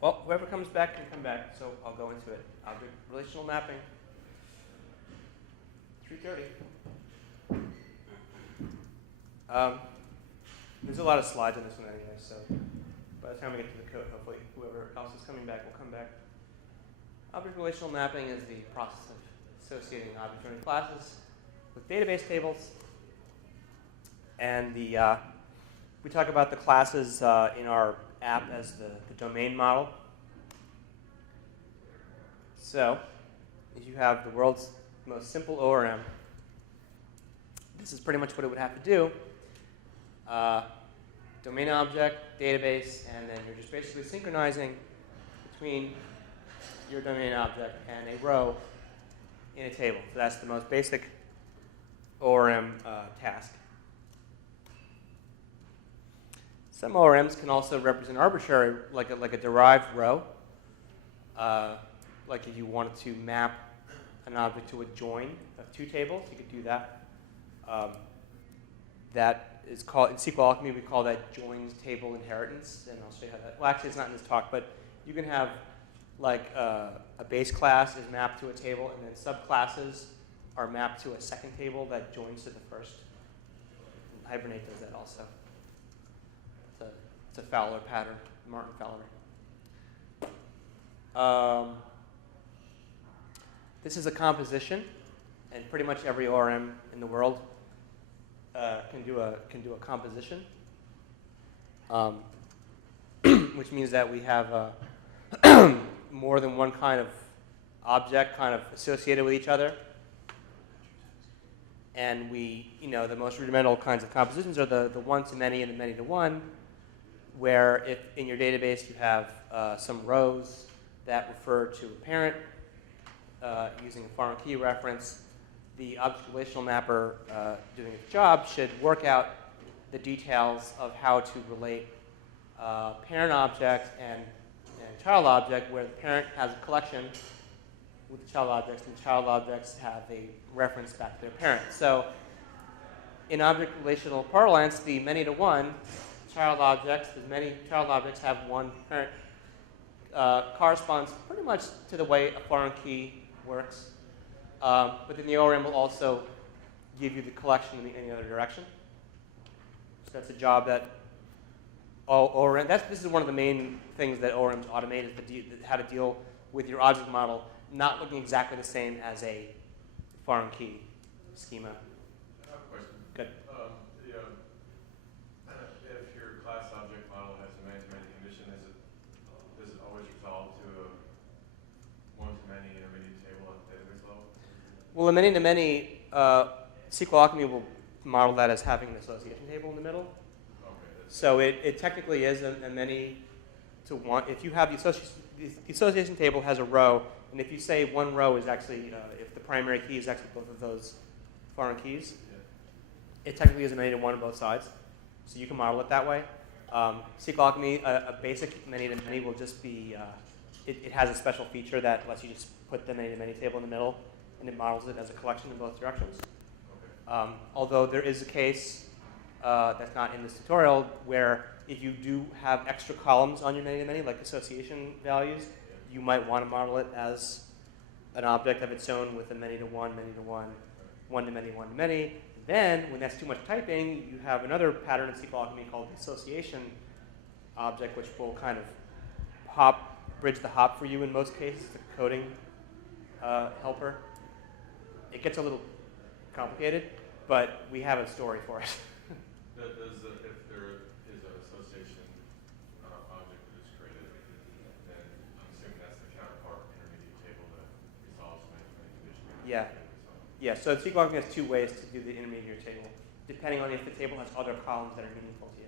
Well, whoever comes back can come back, so I'll go into it. Object relational mapping. 3:30. There's a lot of slides on this one anyway, so by the time we get to the code, hopefully whoever else is coming back will come back. Object relational mapping is the process of associating object-oriented classes with database tables. And we talk about the classes in our app as the domain model. So if you have the world's most simple ORM, this is pretty much what it would have to do. Domain object, database, and then you're just basically synchronizing between your domain object and a row in a table. So that's the most basic ORM task. Some ORMs can also represent arbitrary, like a derived row. Like if you wanted to map an object to a join of two tables, you could do that. That is called, in SQLAlchemy, we call that joins table inheritance, and I'll show you how that, well, actually it's not in this talk, but you can have like a base class is mapped to a table, and then subclasses are mapped to a second table that joins to the first. And Hibernate does that also. It's a Fowler pattern, Martin Fowler. This is a composition, and pretty much every ORM in the world can do a composition, which means that we have more than one kind of object kind of associated with each other. And the most rudimental kinds of compositions are the one-to-many and the many-to-one, where if in your database you have some rows that refer to a parent using a foreign key reference, the object relational mapper doing its job should work out the details of how to relate parent object and child object, where the parent has a collection with the child objects, and the child objects have a reference back to their parent. So in object relational parlance, the many-to-one child objects, as many child objects have one parent, corresponds pretty much to the way a foreign key works. But then the ORM will also give you the collection in any other direction. So that's a job that ORM, this is one of the main things that ORMs automate, is how to deal with your object model not looking exactly the same as a foreign key schema. I have a question. Good. If your class object model has a many-to-many condition, does it always resolve to a one-to-many intermediate table at the database level? Well, a many-to-many, SQLAlchemy will model that as having an association table in the middle. Okay. So it technically is a many-to-one. If you have the association table has a row, and if you say one row is actually, if the primary key is actually both of those foreign keys, it technically is a many-to-one on both sides. So you can model it that way. SQLAlchemy, a basic many-to-many will just be, it has a special feature that lets you just put the many-to-many table in the middle, and it models it as a collection in both directions. Okay. Although there is a case that's not in this tutorial where if you do have extra columns on your many-to-many, like association values, you might want to model it as an object of its own with a many-to-one, many-to-one, one-to-many, one-to-many. Then, when that's too much typing, you have another pattern in SQLAlchemy called the association object, which will kind of bridge the hop for you in most cases, the coding helper. It gets a little complicated, but we have a story for it. If there is an association object that is created, then I'm assuming that's the counterpart intermediate table that resolves many-to-many conditions. Yeah. Yeah, so SQLAlchemy has two ways to do the intermediate table, depending on if the table has other columns that are meaningful to you.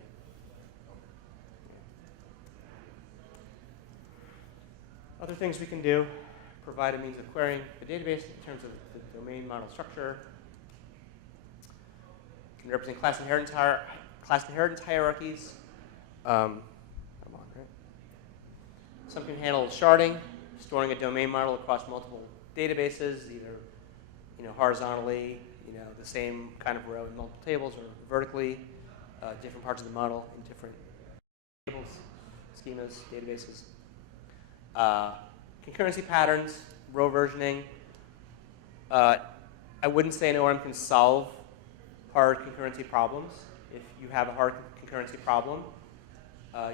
Yeah. Other things we can do, provide a means of querying the database in terms of the domain model structure. Can represent class inheritance hierarchies. Come on, right? Some can handle sharding, storing a domain model across multiple databases, either horizontally, the same kind of row in multiple tables, or vertically, different parts of the model in different tables, schemas, databases. Concurrency patterns, row versioning. I wouldn't say an ORM can solve hard concurrency problems. If you have a hard concurrency problem,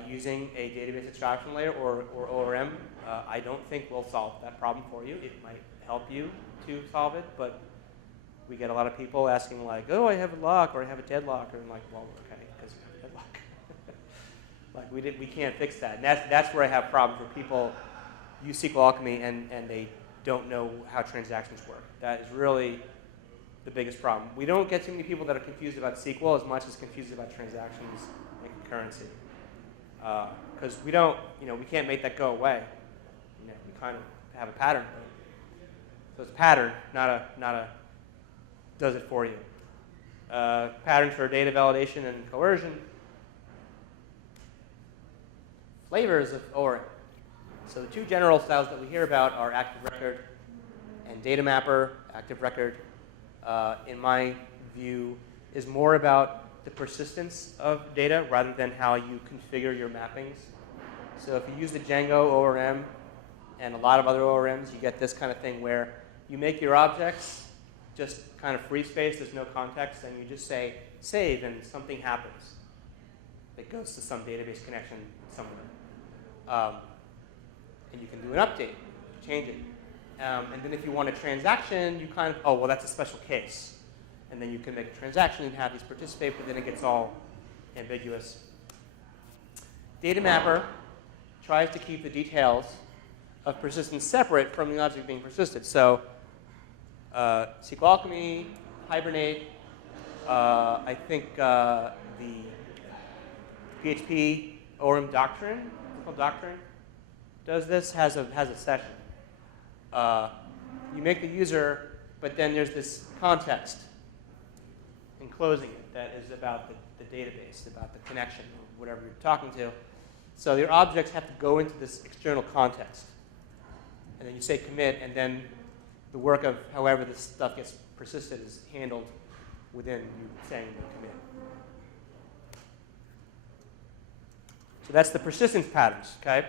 using a database abstraction layer or ORM, I don't think will solve that problem for you. It might help you to solve it, but we get a lot of people asking like, oh, I have a lock or I have a deadlock, or I'm like, well, okay, because you have a deadlock. Like we can't fix that. And that's where I have problems where people use SQLAlchemy and they don't know how transactions work. That is really the biggest problem. We don't get too many people that are confused about SQL as much as confused about transactions and concurrency. Because we don't, we can't make that go away. We kind of have a pattern. So it's a pattern, not a does it for you. Patterns for data validation and coercion. Flavors of ORM. So the two general styles that we hear about are active record and data mapper. Active record, in my view, is more about the persistence of data rather than how you configure your mappings. So if you use the Django ORM and a lot of other ORMs, you get this kind of thing where you make your objects just kind of free space, there's no context, and you just say save and something happens. It goes to some database connection somewhere. And you can do an update, change it. And then if you want a transaction, you kind of, oh, well, that's a special case. And then you can make a transaction and have these participate, but then it gets all ambiguous. Data mapper tries to keep the details of persistence separate from the object being persisted. So SQLAlchemy, Hibernate, I think the PHP ORM doctrine, does this, has a session. You make the user, but then there's this context enclosing it that is about the database, about the connection, or whatever you're talking to. So your objects have to go into this external context. And then you say commit, and then the work of however this stuff gets persisted is handled within you saying the commit. So that's the persistence patterns, okay?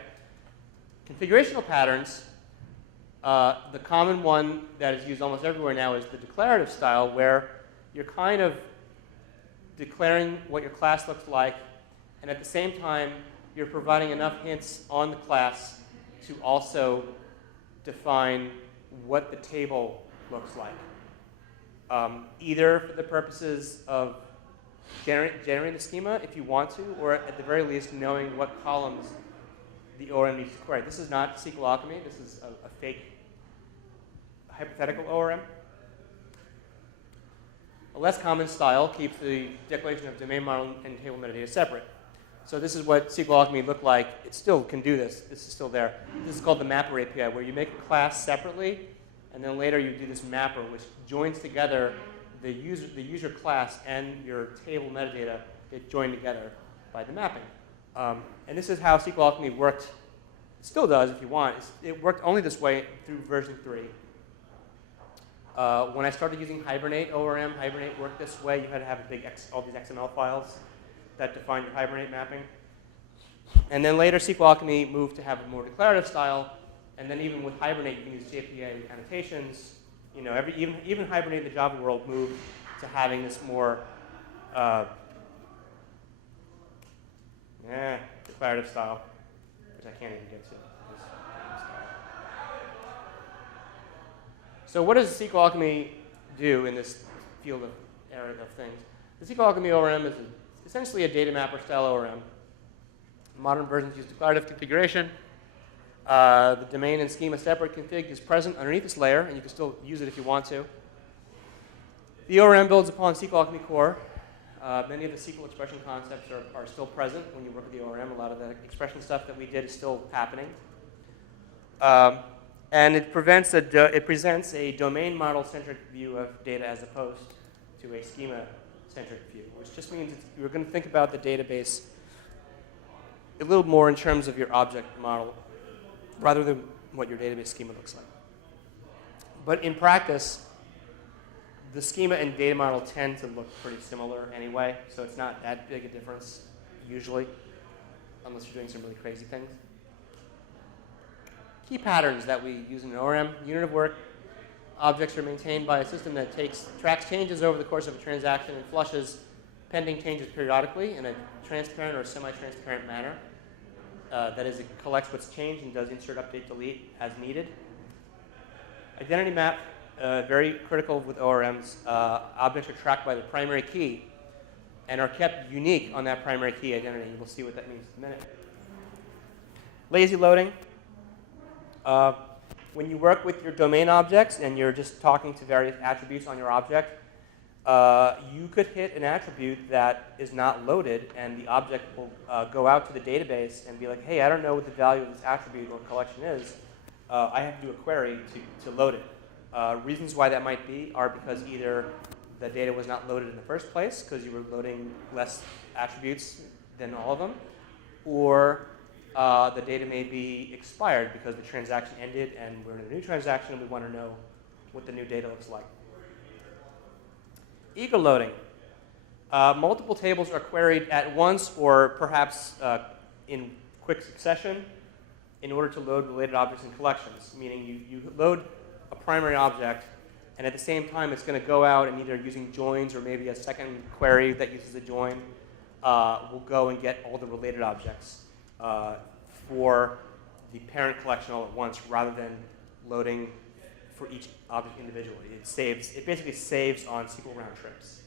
Configurational patterns, the common one that is used almost everywhere now is the declarative style, where you're kind of declaring what your class looks like, and at the same time, you're providing enough hints on the class to also define what the table looks like. Either for the purposes of generating the schema if you want to, or at the very least knowing what columns the ORM needs to query. This is not SQLAlchemy. This is a fake hypothetical ORM. A less common style keeps the declaration of domain model and table metadata separate. So this is what SQLAlchemy looked like. It still can do this. This is still there. This is called the mapper API, where you make a class separately, and then later you do this mapper, which joins together the user class and your table metadata get joined together by the mapping. And this is how SQLAlchemy worked. It still does if you want. It worked only this way through version 3. When I started using Hibernate ORM, Hibernate worked this way. You had to have all these XML files that define your Hibernate mapping. And then later, SQLAlchemy moved to have a more declarative style. And then even with Hibernate, you can use JPA annotations. Even Hibernate in the Java world moved to having this more declarative style, which I can't even get to. So what does SQLAlchemy do in this field of area of things? The SQLAlchemy ORM is essentially a data mapper style ORM. Modern versions use declarative configuration. The domain and schema separate config is present underneath this layer, and you can still use it if you want to. The ORM builds upon SQLAlchemy core. Many of the SQL expression concepts are still present when you work with the ORM. A lot of the expression stuff that we did is still happening. And it presents a domain model-centric view of data as opposed to a schema-centric view, which just means you're going to think about the database a little more in terms of your object model rather than what your database schema looks like. But in practice, the schema and data model tend to look pretty similar anyway, so it's not that big a difference usually, unless you're doing some really crazy things. key patterns that we use in an ORM. Unit of work objects are maintained by a system that tracks changes over the course of a transaction and flushes pending changes periodically in a transparent or semi-transparent manner. That is, it collects what's changed and does insert, update, delete as needed. Identity map, very critical with ORMs. Objects are tracked by the primary key and are kept unique on that primary key identity. We'll see what that means in a minute. Lazy loading. When you work with your domain objects and you're just talking to various attributes on your object, you could hit an attribute that is not loaded, and the object will go out to the database and be like, hey, I don't know what the value of this attribute or collection is. I have to do a query to load it. Reasons why that might be are because either the data was not loaded in the first place because you were loading less attributes than all of them, or the data may be expired because the transaction ended and we're in a new transaction and we want to know what the new data looks like. Eager loading. Multiple tables are queried at once or perhaps in quick succession in order to load related objects and collections, meaning you load a primary object and at the same time it's going to go out and either using joins or maybe a second query that uses a join will go and get all the related objects for the parent collection all at once rather than loading for each object individually. It basically saves on SQL round trips.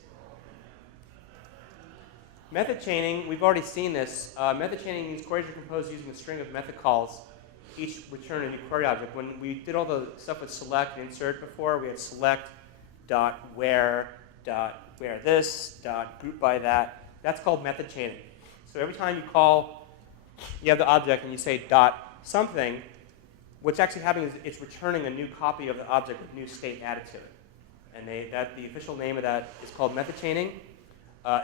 Method chaining, we've already seen this. Method chaining means queries are composed using a string of method calls, each return a new query object. When we did all the stuff with select and insert before, we had select dot where this dot group by that. That's called method chaining. So every time you call, you have the object and you say dot something, what's actually happening is it's returning a new copy of the object with new state added to it. And the official name of that is called method chaining.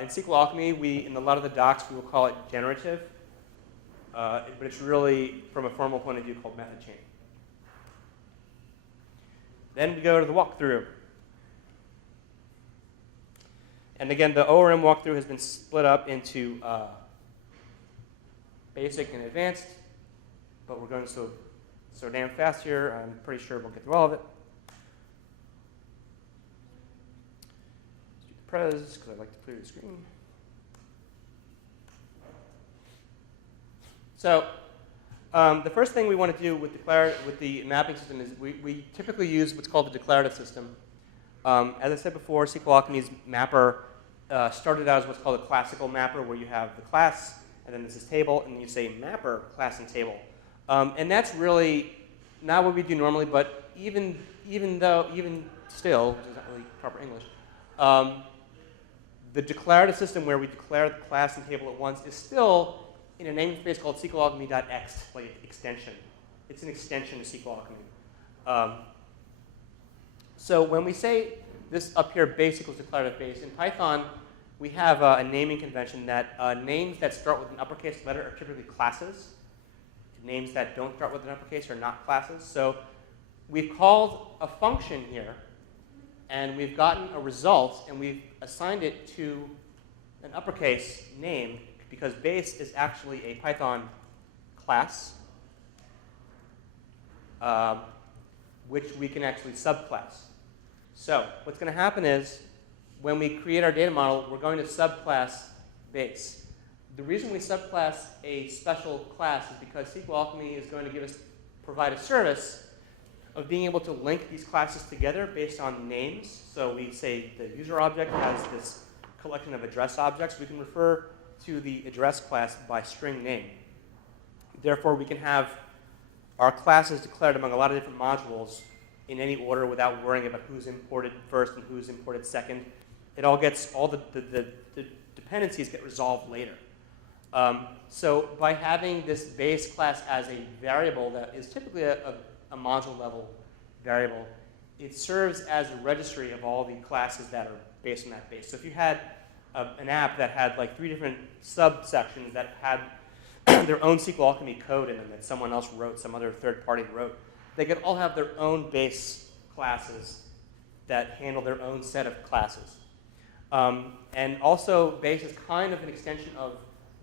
In SQLAlchemy, in a lot of the docs, we will call it generative. But it's really, from a formal point of view, called method chaining. Then we go to the walkthrough. And again, the ORM walkthrough has been split up into basic and advanced. But we're going so damn fast here, I'm pretty sure we'll get through all of it. Let's do the pres, because I like to clear the screen. So the first thing we want to do with the mapping system is we typically use what's called the declarative system. As I said before, SQLAlchemy's mapper started out as what's called a classical mapper, where you have the class, and then this is table, and then you say mapper, class, and table. And that's really not what we do normally, but even still, which is not really proper English, the declarative system where we declare the class and table at once is still in a namespace called SQLAlchemy.ext, like extension. It's an extension of SQLAlchemy. So when we say this up here, base equals declarative base, in Python, we have a naming convention that names that start with an uppercase letter are typically classes. Names that don't start with an uppercase are not classes. So we've called a function here, and we've gotten a result, and we've assigned it to an uppercase name because base is actually a Python class, which we can actually subclass. So what's going to happen is when we create our data model, we're going to subclass base. The reason we subclass a special class is because SQLAlchemy is going to provide a service of being able to link these classes together based on names. So we say the user object has this collection of address objects. We can refer to the address class by string name. Therefore, we can have our classes declared among a lot of different modules in any order without worrying about who's imported first and who's imported second. It all gets, all the dependencies get resolved later. So by having this base class as a variable that is typically a module level variable, it serves as a registry of all the classes that are based on that base. So if you had an app that had like 3 different subsections that had their own SQLAlchemy code in them that someone else wrote, some other third party wrote, they could all have their own base classes that handle their own set of classes. And also base is kind of an extension of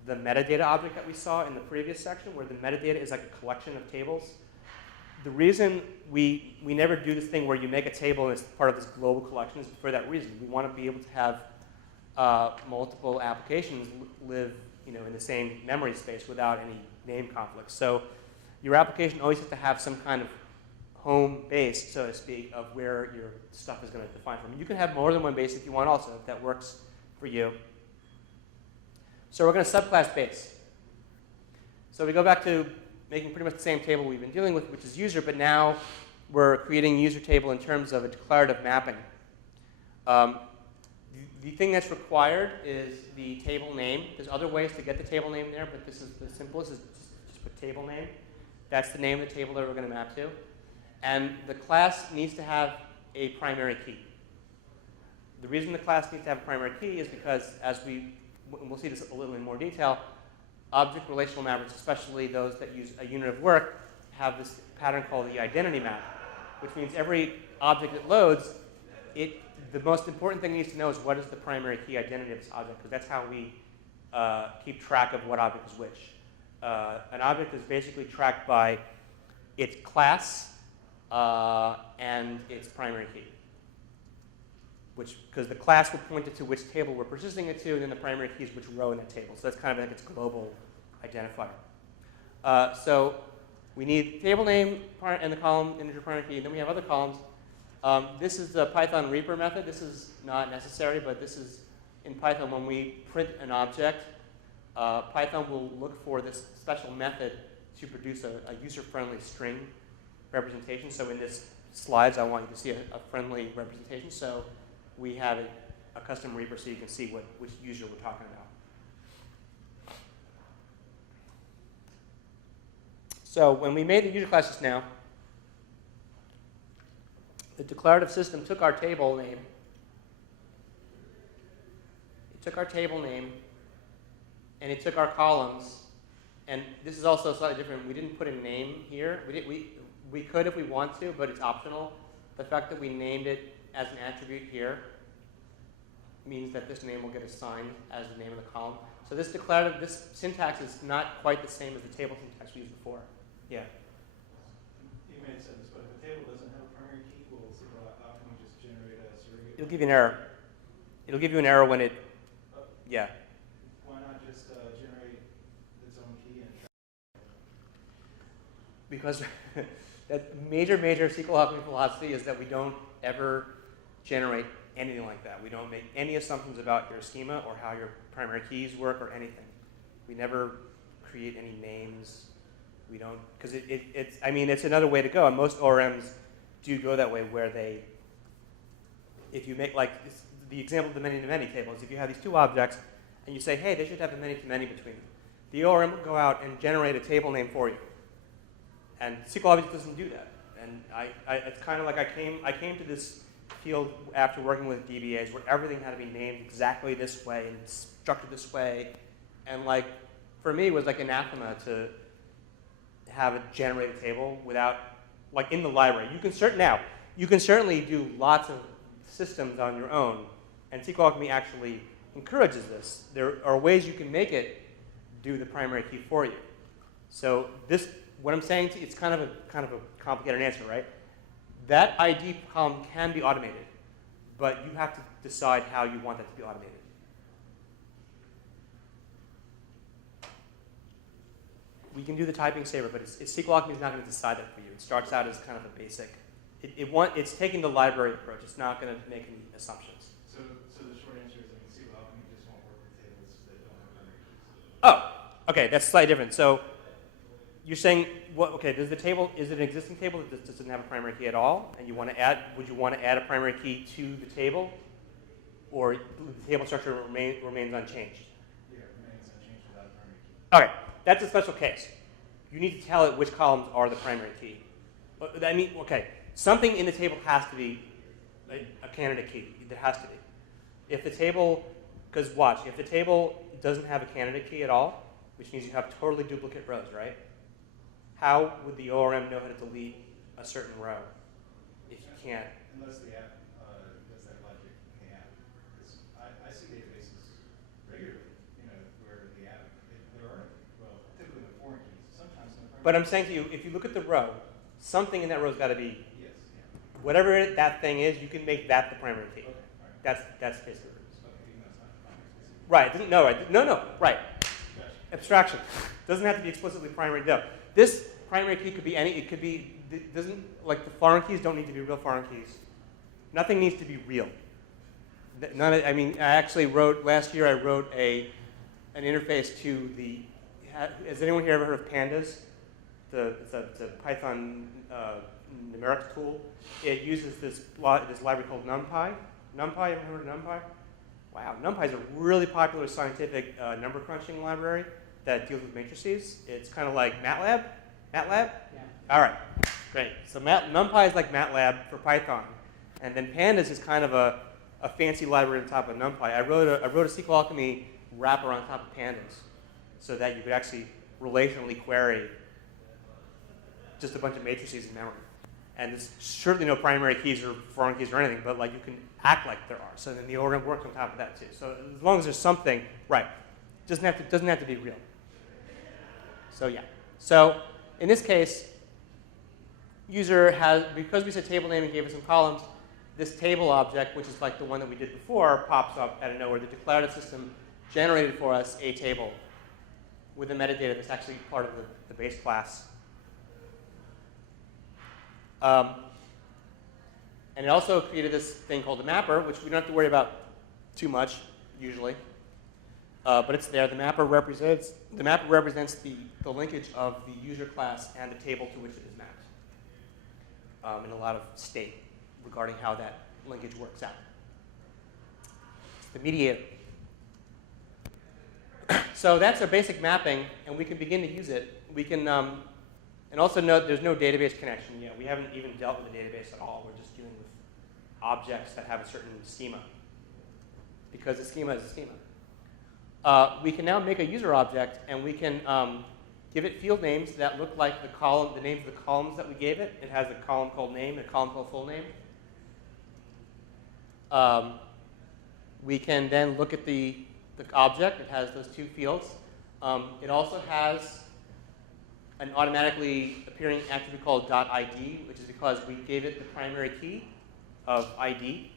the metadata object that we saw in the previous section, where the metadata is like a collection of tables. the reason we never do this thing where you make a table and it's part of this global collection is for that reason. We want to be able to have multiple applications live in the same memory space without any name conflicts. So your application always has to have some kind of home base, so to speak, of where your stuff is going to define from. You can have more than one base if you want also, if that works for you. So we're going to subclass base. So we go back to making pretty much the same table we've been dealing with, which is user, but now we're creating a user table in terms of a declarative mapping. The thing that's required is the table name. There's other ways to get the table name there, but this is the simplest, is just put table name. That's the name of the table that we're going to map to. And the class needs to have a primary key. The reason the class needs to have a primary key is because, as we'll see this a little in more detail, object relational mappers, especially those that use a unit of work, have this pattern called the identity map, which means every object that loads, the most important thing it needs to know is what is the primary key identity of this object, because that's how we keep track of what object is which. An object is basically tracked by its class and its primary key, because the class will point it to which table we're persisting it to, and then the primary key is which row in that table. So that's kind of like its global identifier. So we need table name and the column integer primary key, and then we have other columns. This is the Python Reaper method. This is not necessary, but this is in Python when we print an object. Python will look for this special method to produce a user-friendly string representation. So in this slides, I want you to see a friendly representation. So we have a custom Reaper so you can see which user we're talking about. So when we made the user class just now, the declarative system took our table name. It took our table name, and it took our columns. And this is also slightly different. We didn't put a name here. We could if we want to, but it's optional. The fact that we named it as an attribute here means that this name will get assigned as the name of the column. So this declarative, this syntax is not quite the same as the table syntax we used before. Yeah. You may have said this, but if the table doesn't have a primary key, will SQLAlchemy just generate a surrogate? It'll give you an error. It'll give you an error when it, yeah. Why not just generate its own key and try? Because that major SQLAlchemy philosophy is that we don't ever generate anything like that. We don't make any assumptions about your schema or how your primary keys work or anything. We never create any names. We don't, because it's another way to go, and most ORMs do go that way, where if you make, like, the example of the many-to-many table is if you have these two objects, and you say, hey, they should have a many-to-many between them. The ORM will go out and generate a table name for you. And SQLAlchemy doesn't do that. And it's kind of like I came to this field after working with DBAs where everything had to be named exactly this way and structured this way. And like, for me, it was like anathema to have a generated table without, like in the library. You can certainly do lots of systems on your own, and SQLAlchemy actually encourages this. There are ways you can make it do the primary key for you. So this, what I'm saying to you, it's kind of a complicated answer, right? That ID column can be automated, but you have to decide how you want that to be automated. We can do the typing saver, but SQLAlchemy is not going to decide that for you. It starts out as kind of a basic. It's taking the library approach. It's not going to make any assumptions. So the short answer is, SQLAlchemy just won't work with tables that don't have primary keys. Oh, okay, that's slightly different. So you're saying, is it an existing table that doesn't have a primary key at all? And would you want to add a primary key to the table? Or the table structure remains unchanged? Yeah, it remains unchanged without a primary key. Okay, that's a special case. You need to tell it which columns are the primary key. Something in the table has to be a candidate key. There has to be. If the table doesn't have a candidate key at all, which means you have totally duplicate rows, right? How would the ORM know how to delete a certain row if you can't? Unless the app does that logic in the app. Because I see databases regularly, where the app, there are, typically the foreign keys, sometimes no primary. But I'm saying to you, if you look at the row, something in that row's got to be, Yes, yeah. whatever that thing is, you can make that the primary key. Okay, all right. That's basically what it is. Okay, even though it's not primary, it's- Right, it doesn't, no, right, no, right. Gotcha. Abstraction. Doesn't have to be explicitly primary, no. This primary key could be any, it could be, doesn't, like the foreign keys don't need to be real foreign keys. Nothing needs to be real. None of, I mean, I actually wrote, last year I wrote an interface to the, has anyone here ever heard of pandas? It's a Python numerics tool. It uses this library called NumPy. NumPy, ever heard of NumPy? Wow, NumPy is a really popular scientific number crunching library that deals with matrices. It's kind of like MATLAB. MATLAB? Yeah. All right, great. So NumPy is like MATLAB for Python. And then pandas is kind of a fancy library on top of NumPy. I wrote a SQLAlchemy wrapper on top of pandas so that you could actually relationally query just a bunch of matrices in memory. And there's certainly no primary keys or foreign keys or anything, but like you can act like there are. So then the ORM works on top of that too. So as long as there's something, right, doesn't have to be real. So yeah. So in this case, user has, because we said table name and gave it some columns, this table object, which is like the one that we did before, pops up out of nowhere. The declarative system generated for us a table with the metadata that's actually part of the base class. And it also created this thing called the mapper, which we don't have to worry about too much, usually. But it's there. The mapper represents the linkage of the user class and the table to which it is mapped in a lot of state regarding how that linkage works out. It's the mediator. So that's our basic mapping, and we can begin to use it. We can, and also note there's no database connection yet. We haven't even dealt with the database at all. We're just dealing with objects that have a certain schema, because the schema is a schema. We can now make a user object, and we can give it field names that look like the names of the columns that we gave it. It has a column called name and a column called full name. We can then look at the object. It has those two fields. It also has an automatically appearing attribute called .id, which is because we gave it the primary key of ID.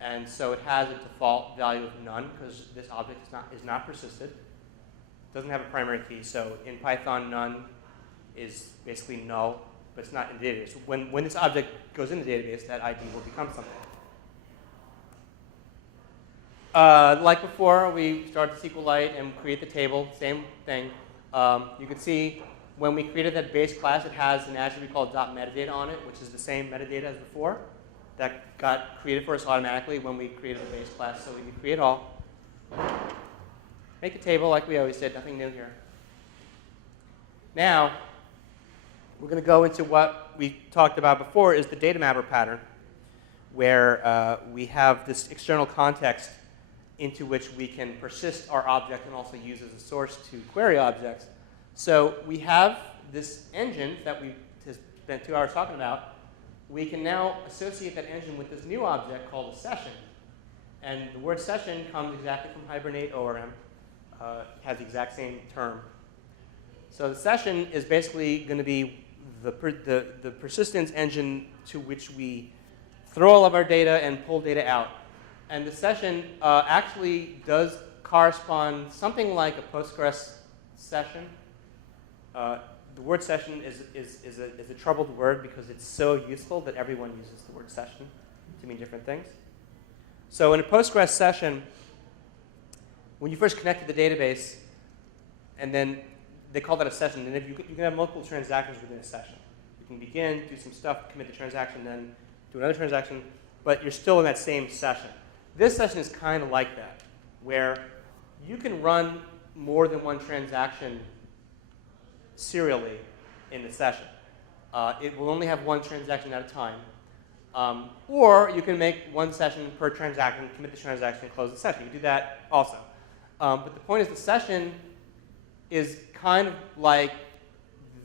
And so it has a default value of none because this object is not persisted. It doesn't have a primary key. So in Python, none is basically null, but it's not in the database. When this object goes in the database, that ID will become something. Like before, we start the SQLite and create the table, same thing. You can see when we created that base class, it has an attribute called .metadata on it, which is the same metadata as before. That got created for us automatically when we created the base class, so we can create all. Make a table like we always did, nothing new here. Now, we're going to go into what we talked about before is the data mapper pattern, where we have this external context into which we can persist our object and also use as a source to query objects. So we have this engine that we just spent 2 hours talking about. We can now associate that engine with this new object called a session. And the word session comes exactly from Hibernate ORM. It has the exact same term. So the session is basically going to be the persistence engine to which we throw all of our data and pull data out. And the session actually does correspond something like a Postgres session. The word session is a troubled word because it's so useful that everyone uses the word session to mean different things. So in a Postgres session, when you first connect to the database, and then they call that a session, and if you can have multiple transactions within a session. You can begin, do some stuff, commit the transaction, then do another transaction, but you're still in that same session. This session is kind of like that, where you can run more than one transaction serially in the session. It will only have one transaction at a time. Or you can make one session per transaction, commit the transaction, and close the session. You can do that also. But the point is the session is kind of like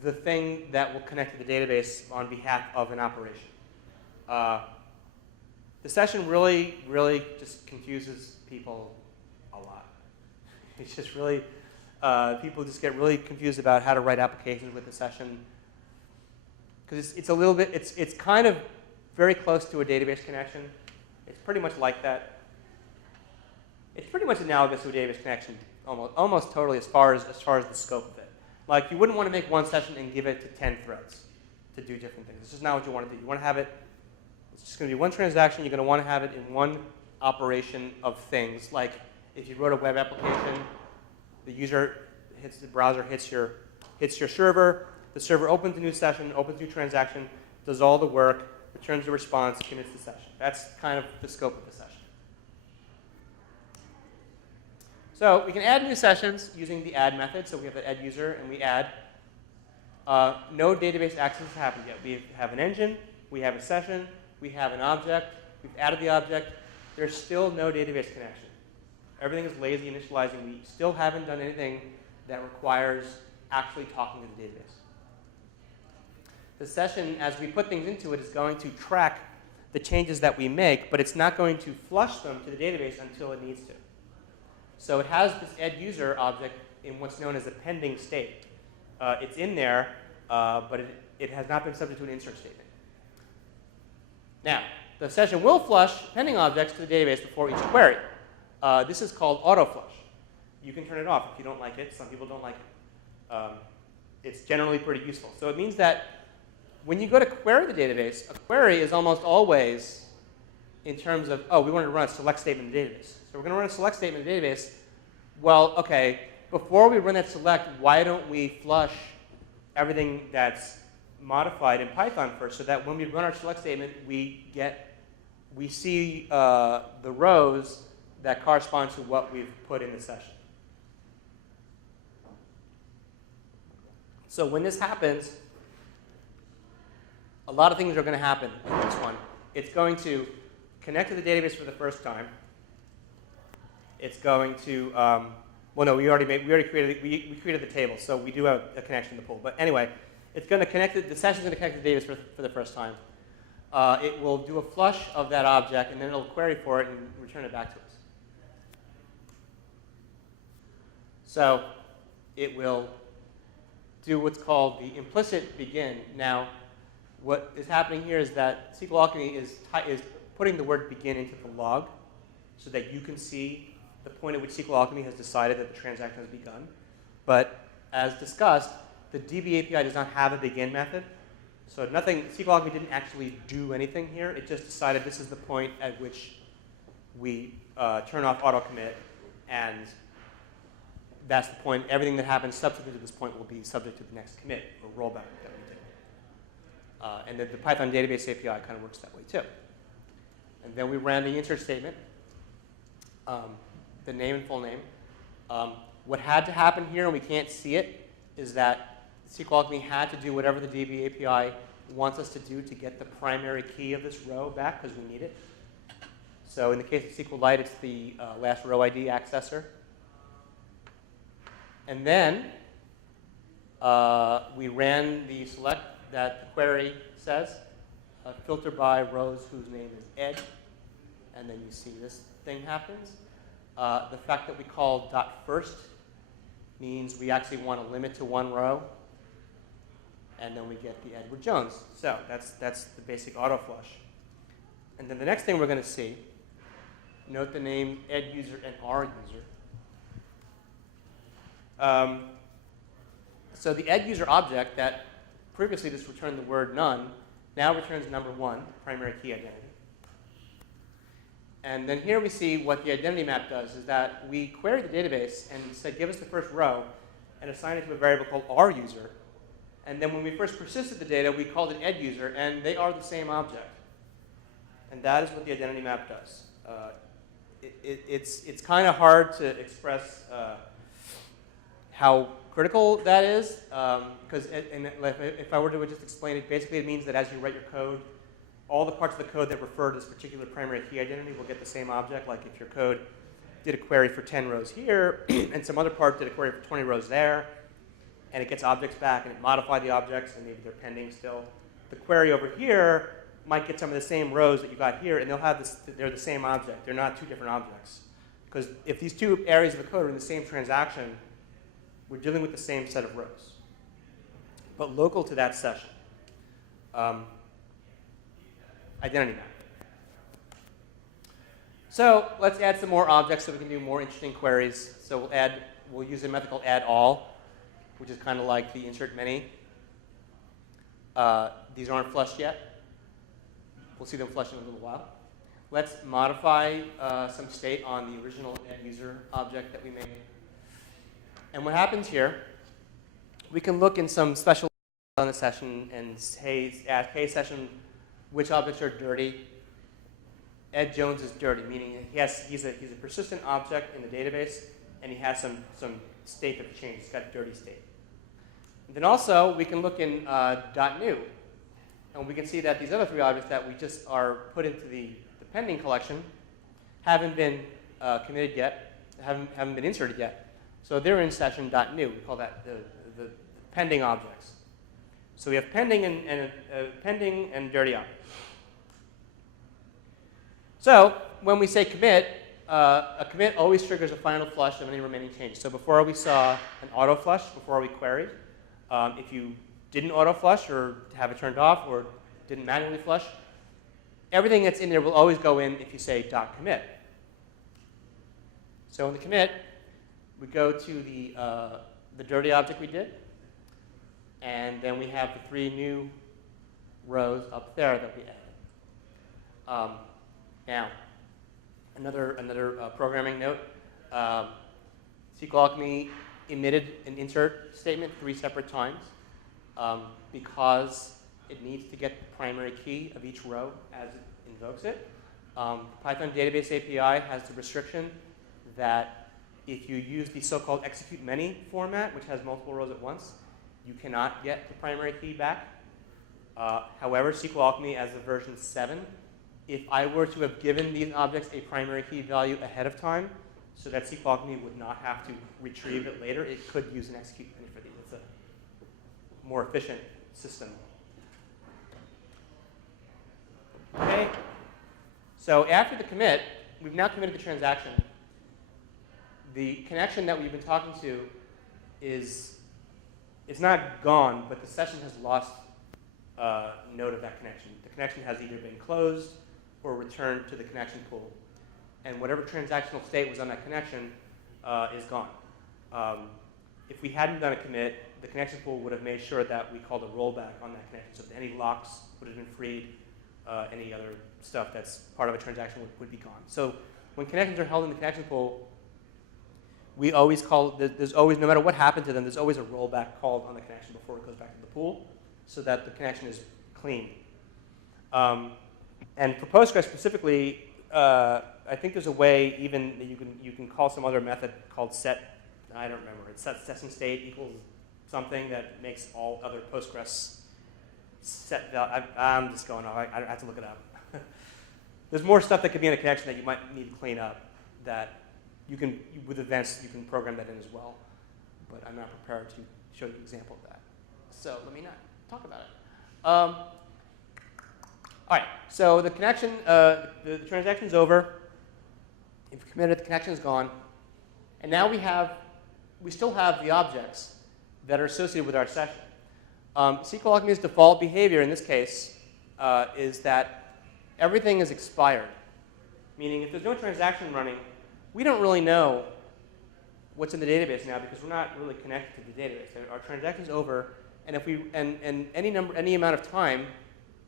the thing that will connect to the database on behalf of an operation. The session really just confuses people a lot. It's just really, people just get really confused about how to write applications with the session because it's a little bit, it's kind of very close to a database connection. It's pretty much like that. It's pretty much analogous to a database connection, almost totally as far as the scope of it. Like, you wouldn't want to make one session and give it to 10 threads to do different things. It's just not what you want to do. You want to have it, it's just going to be one transaction. You're going to want to have it in one operation of things. Like, if you wrote a web application, the user hits the browser, hits your server. The server opens a new session, opens a new transaction, does all the work, returns the response, commits the session. That's kind of the scope of the session. So we can add new sessions using the add method. So we have the add user, and we add. No database access has happened yet. We have an engine, we have a session, we have an object, we've added the object. There's still no database connection. Everything is lazy initializing. We still haven't done anything that requires actually talking to the database. The session, as we put things into it, is going to track the changes that we make, but it's not going to flush them to the database until it needs to. So it has this add user object in what's known as a pending state. It's in there, but it has not been subject to an insert statement. Now, the session will flush pending objects to the database before each query. This is called auto flush. You can turn it off if you don't like it. Some people don't like it. It's generally pretty useful. So it means that when you go to query the database, a query is almost always in terms of, oh, we want to run a select statement in the database. So we're going to run a select statement in the database. Well, OK, before we run that select, why don't we flush everything that's modified in Python first, so that when we run our select statement, we see the rows that correspond to what we've put in the session. So when this happens, a lot of things are going to happen in this one. It's going to connect to the database for the first time. It's going to, well, no, we created the table, so we do have a connection to the pool. But anyway, it's going to connect, the session's going to connect to the database for the first time. It will do a flush of that object, and then it'll query for it and return it back to us. So it will do what's called the implicit begin. Now, what is happening here is that SQLAlchemy is putting the word begin into the log so that you can see the point at which SQLAlchemy has decided that the transaction has begun. But as discussed, the DB API does not have a begin method. So SQLAlchemy didn't actually do anything here. It just decided this is the point at which we turn off auto commit, and that's the point. Everything that happens subsequent to this point will be subject to the next commit or rollback that we do. And then the Python database API kind of works that way too. And then we ran the insert statement, the name and full name. What had to happen here, and we can't see it, is that SQLAlchemy had to do whatever the DB API wants us to do to get the primary key of this row back, because we need it. So in the case of SQLite, it's the last row ID accessor. And then we ran the select that the query says, filter by rows whose name is ed. And then you see this thing happens. The fact that we call .first means we actually want to limit to one row. And then we get the Edward Jones. So that's the basic auto flush. And then the next thing we're going to see, note the name ed user and r user. So the ed user object that previously just returned the word none now returns number 1, primary key identity. And then here we see what the identity map does is that we query the database and said, give us the first row and assign it to a variable called r user. And then when we first persisted the data, we called it ed user, and they are the same object. And that is what the identity map does. It's kind of hard to express how critical that is, because if I were to just explain it, basically it means that as you write your code, all the parts of the code that refer to this particular primary key identity will get the same object. Like if your code did a query for 10 rows here, and some other part did a query for 20 rows there, and it gets objects back, and it modified the objects, and maybe they're pending still. The query over here might get some of the same rows that you got here, and they'll have this, they're the same object. They're not two different objects. Because if these two areas of the code are in the same transaction, we're dealing with the same set of rows, but local to that session. identity map. So let's add some more objects so we can do more interesting queries. So we'll use a method called addAll, which is kind of like the insert many. These aren't flushed yet. We'll see them flushed in a little while. Let's modify some state on the original addUser object that we made. And what happens here, we can look in some special on the session and say, ask, hey session, which objects are dirty? Ed Jones is dirty, meaning he's a persistent object in the database, and he has some state that changed. He's got dirty state. And then also, we can look in .new, and we can see that these other three objects that we just are put into the pending collection haven't been committed yet, haven't been inserted yet. So they're in session .new. We call that the pending objects. So we have pending and dirty objects. So when we say commit, a commit always triggers a final flush of any remaining changes. So before we saw an auto flush, before we queried, if you didn't auto flush or have it turned off or didn't manually flush, everything that's in there will always go in if you say .commit. So in the commit, we go to the dirty object we did, and then we have the three new rows up there that we added. Now, another programming note. SQLAlchemy emitted an insert statement 3 separate times because it needs to get the primary key of each row as it invokes it. Python Database API has the restriction that if you use the so-called execute many format, which has multiple rows at once, you cannot get the primary key back. However, SQLAlchemy as of version 7, if I were to have given these objects a primary key value ahead of time so that SQLAlchemy would not have to retrieve it later, it could use an execute many for these. It's a more efficient system. Okay. So after the commit, we've now committed the transaction. The connection that we've been talking to is not gone, but the session has lost note of that connection. The connection has either been closed or returned to the connection pool. And whatever transactional state was on that connection is gone. If we hadn't done a commit, the connection pool would have made sure that we called a rollback on that connection. So any locks would have been freed, any other stuff that's part of a transaction would be gone. So when connections are held in the connection pool, we always call, there's always, no matter what happened to them, there's always a rollback called on the connection before it goes back to the pool so that the connection is clean. And for Postgres specifically, I think there's a way even that you can call some other method called set, I don't remember, it's set session state equals something that makes all other Postgres set value. I'm just going off, I have to look it up. There's more stuff that could be in a connection that you might need to clean up that you can, with events, you can program that in as well. But I'm not prepared to show you an example of that. So let me not talk about it. All right, so the connection, the transaction is over. If you committed, the connection is gone. And now we still have the objects that are associated with our session. SQLAlchemy's default behavior in this case is that everything is expired. Meaning if there's no transaction running, we don't really know what's in the database now because we're not really connected to the database. Our transaction's over, and if and any amount of time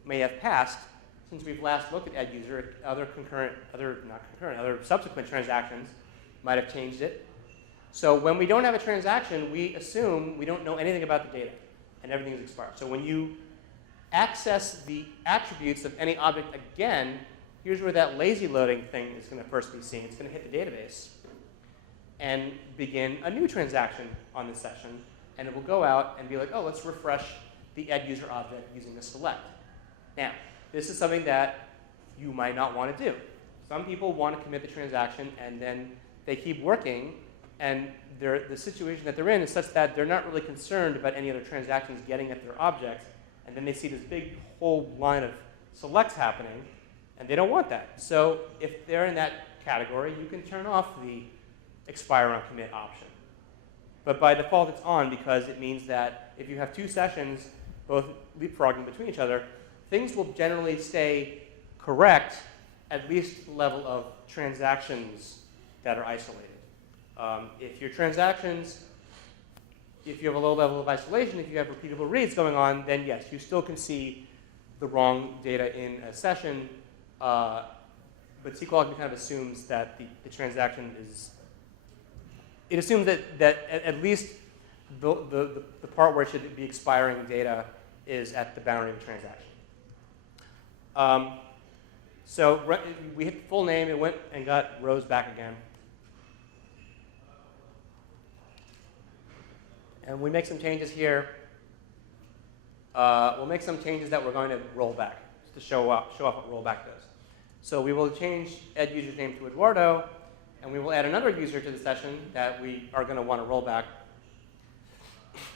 may have passed since we've last looked at addUser. Other subsequent transactions might have changed it. So when we don't have a transaction, we assume we don't know anything about the data, and everything is expired. So when you access the attributes of any object again, here's where that lazy loading thing is going to first be seen. It's going to hit the database and begin a new transaction on the session. And it will go out and be like, oh, let's refresh the addUser object using the select. Now, this is something that you might not want to do. Some people want to commit the transaction, and then they keep working, and the situation that they're in is such that they're not really concerned about any other transactions getting at their object, and then they see this big whole line of selects happening, and they don't want that. So if they're in that category, you can turn off the expire on commit option. But by default, it's on because it means that if you have two sessions both leapfrogging between each other, things will generally stay correct at least the level of transactions that are isolated. If your transactions, if you have a low level of isolation, if you have repeatable reads going on, then yes, you still can see the wrong data in a session, but SQLAlchemy kind of assumes that the transaction is, it assumes that at least the part where it should be expiring data is at the boundary of the transaction. So we hit the full name, it went and got rows back again. And we make some changes here. We'll make some changes that we're going to roll back to show off what rollback does. So we will change add user's name to Eduardo, and we will add another user to the session that we are going to want to roll back.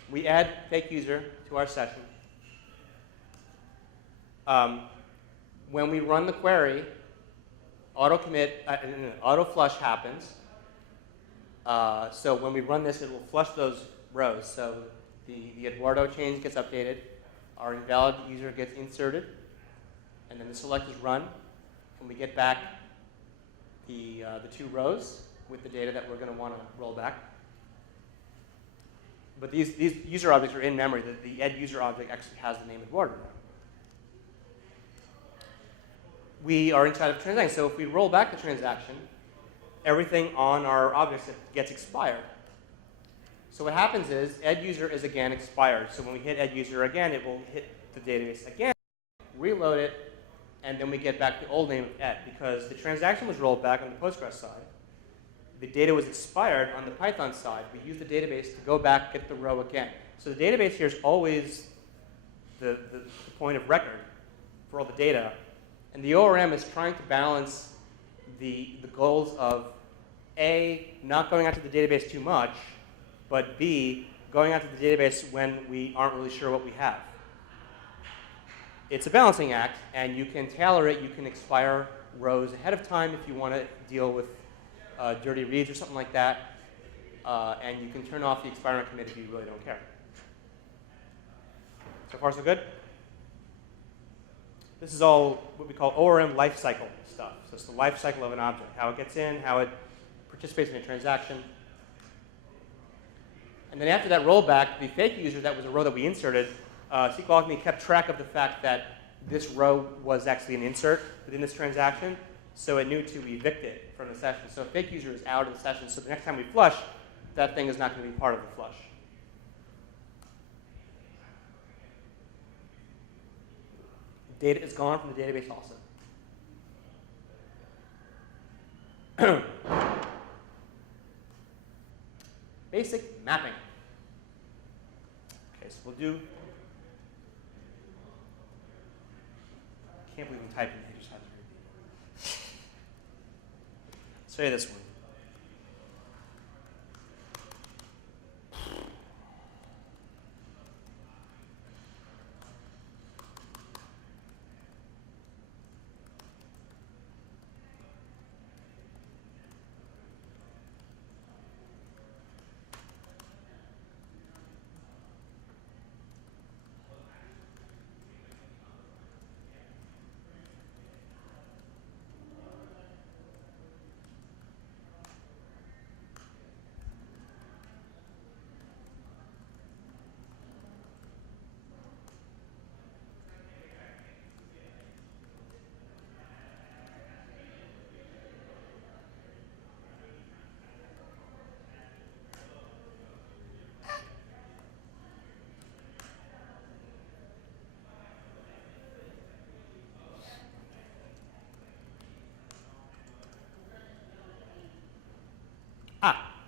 We add fake user to our session. When we run the query, auto flush happens. So when we run this, it will flush those rows. So the Eduardo change gets updated, our invalid user gets inserted, and then the select is run, and we get back the 2 rows with the data that we're going to want to roll back. But these user objects are in memory. The add user object actually has the name Eduardo now. We are inside of a transaction, so if we roll back the transaction, everything on our objects gets expired. So what happens is add user is again expired. So when we hit add user again, it will hit the database again, reload it, and then we get back the old name of add. Because the transaction was rolled back on the Postgres side, the data was expired on the Python side. We use the database to go back, get the row again. So the database here is always the point of record for all the data. And the ORM is trying to balance the goals of A, not going out to the database too much, but B, going out to the database when we aren't really sure what we have. It's a balancing act, and you can tailor it. You can expire rows ahead of time if you want to deal with dirty reads or something like that. And you can turn off the expiring commit if you really don't care. So far, so good? This is all what we call ORM lifecycle stuff. So it's the lifecycle of an object, how it gets in, how it participates in a transaction. And then after that rollback, the fake user, that was a row that we inserted, SQLAlchemy kept track of the fact that this row was actually an insert within this transaction, so it knew to evict it from the session. So a fake user is out of the session, so the next time we flush, that thing is not going to be part of the flush. Data is gone from the database also. Basic mapping. Okay, so we'll do. Can't believe I'm typing. I just had to repeat. Let's try this one.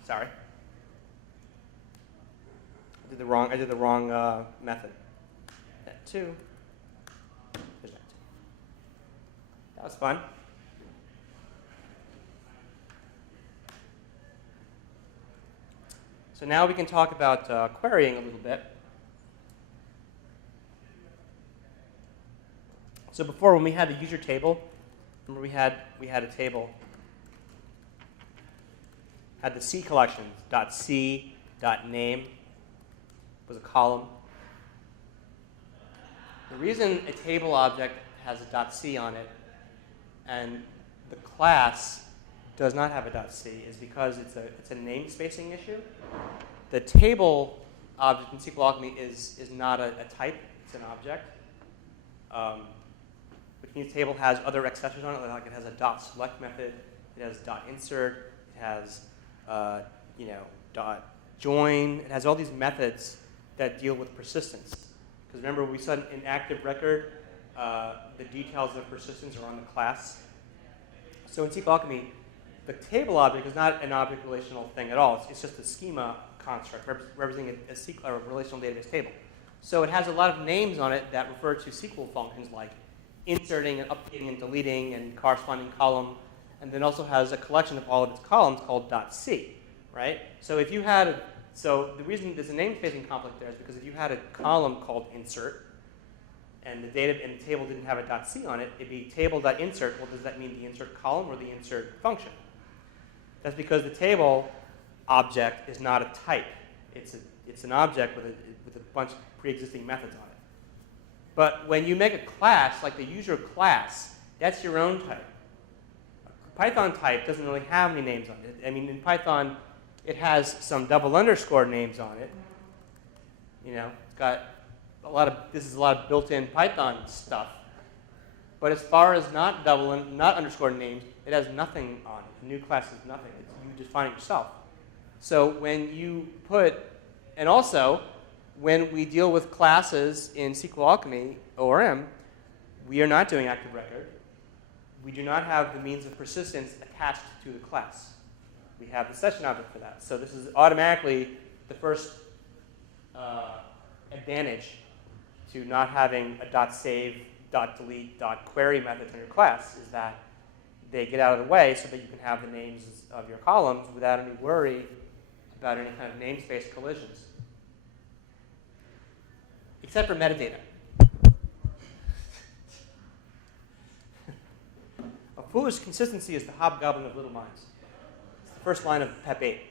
Sorry. I did the wrong method. That 2. There's that 2. That was fun. So now we can talk about querying a little bit. So before, when we had the user table, remember we had a table. Had the C collection, .c.name was a column. The reason a table object has a .c on it and the class does not have a .c is because it's a namespacing issue. The table object in SQLAlchemy is not a type, it's an object. Which means table has other accessors on it, like it has a .select method, it has .insert, it has .join, it has all these methods that deal with persistence. Because remember, we said in active record, the details of persistence are on the class. So in SQLAlchemy, the table object is not an object relational thing at all. It's just a schema construct representing a relational database table. So it has a lot of names on it that refer to SQL functions like inserting and updating and deleting and corresponding column, and then also has a collection of all of its columns called .c, right? So if you had so the reason there's a namespacing conflict there is because if you had a column called insert and the table didn't have a .c on it, it'd be table.insert. Well, does that mean the insert column or the insert function? That's because the table object is not a type. It's an object with a bunch of pre-existing methods on it. But when you make a class, like the user class, that's your own type. A Python type doesn't really have any names on it. I mean, in Python, it has some double underscore names on it. You know, it's got this is a lot of built-in Python stuff. But as far as not underscore names, it has nothing on it. The new class is nothing. You define it yourself. So when you and also, when we deal with classes in SQLAlchemy, ORM, we are not doing active record. We do not have the means of persistence attached to the class. We have the session object for that. So this is automatically the first advantage to not having a .save, .delete, .query methods in your class is that they get out of the way so that you can have the names of your columns without any worry about any kind of namespace collisions. Except for metadata. A foolish consistency is the hobgoblin of little minds. It's the first line of PEP 8.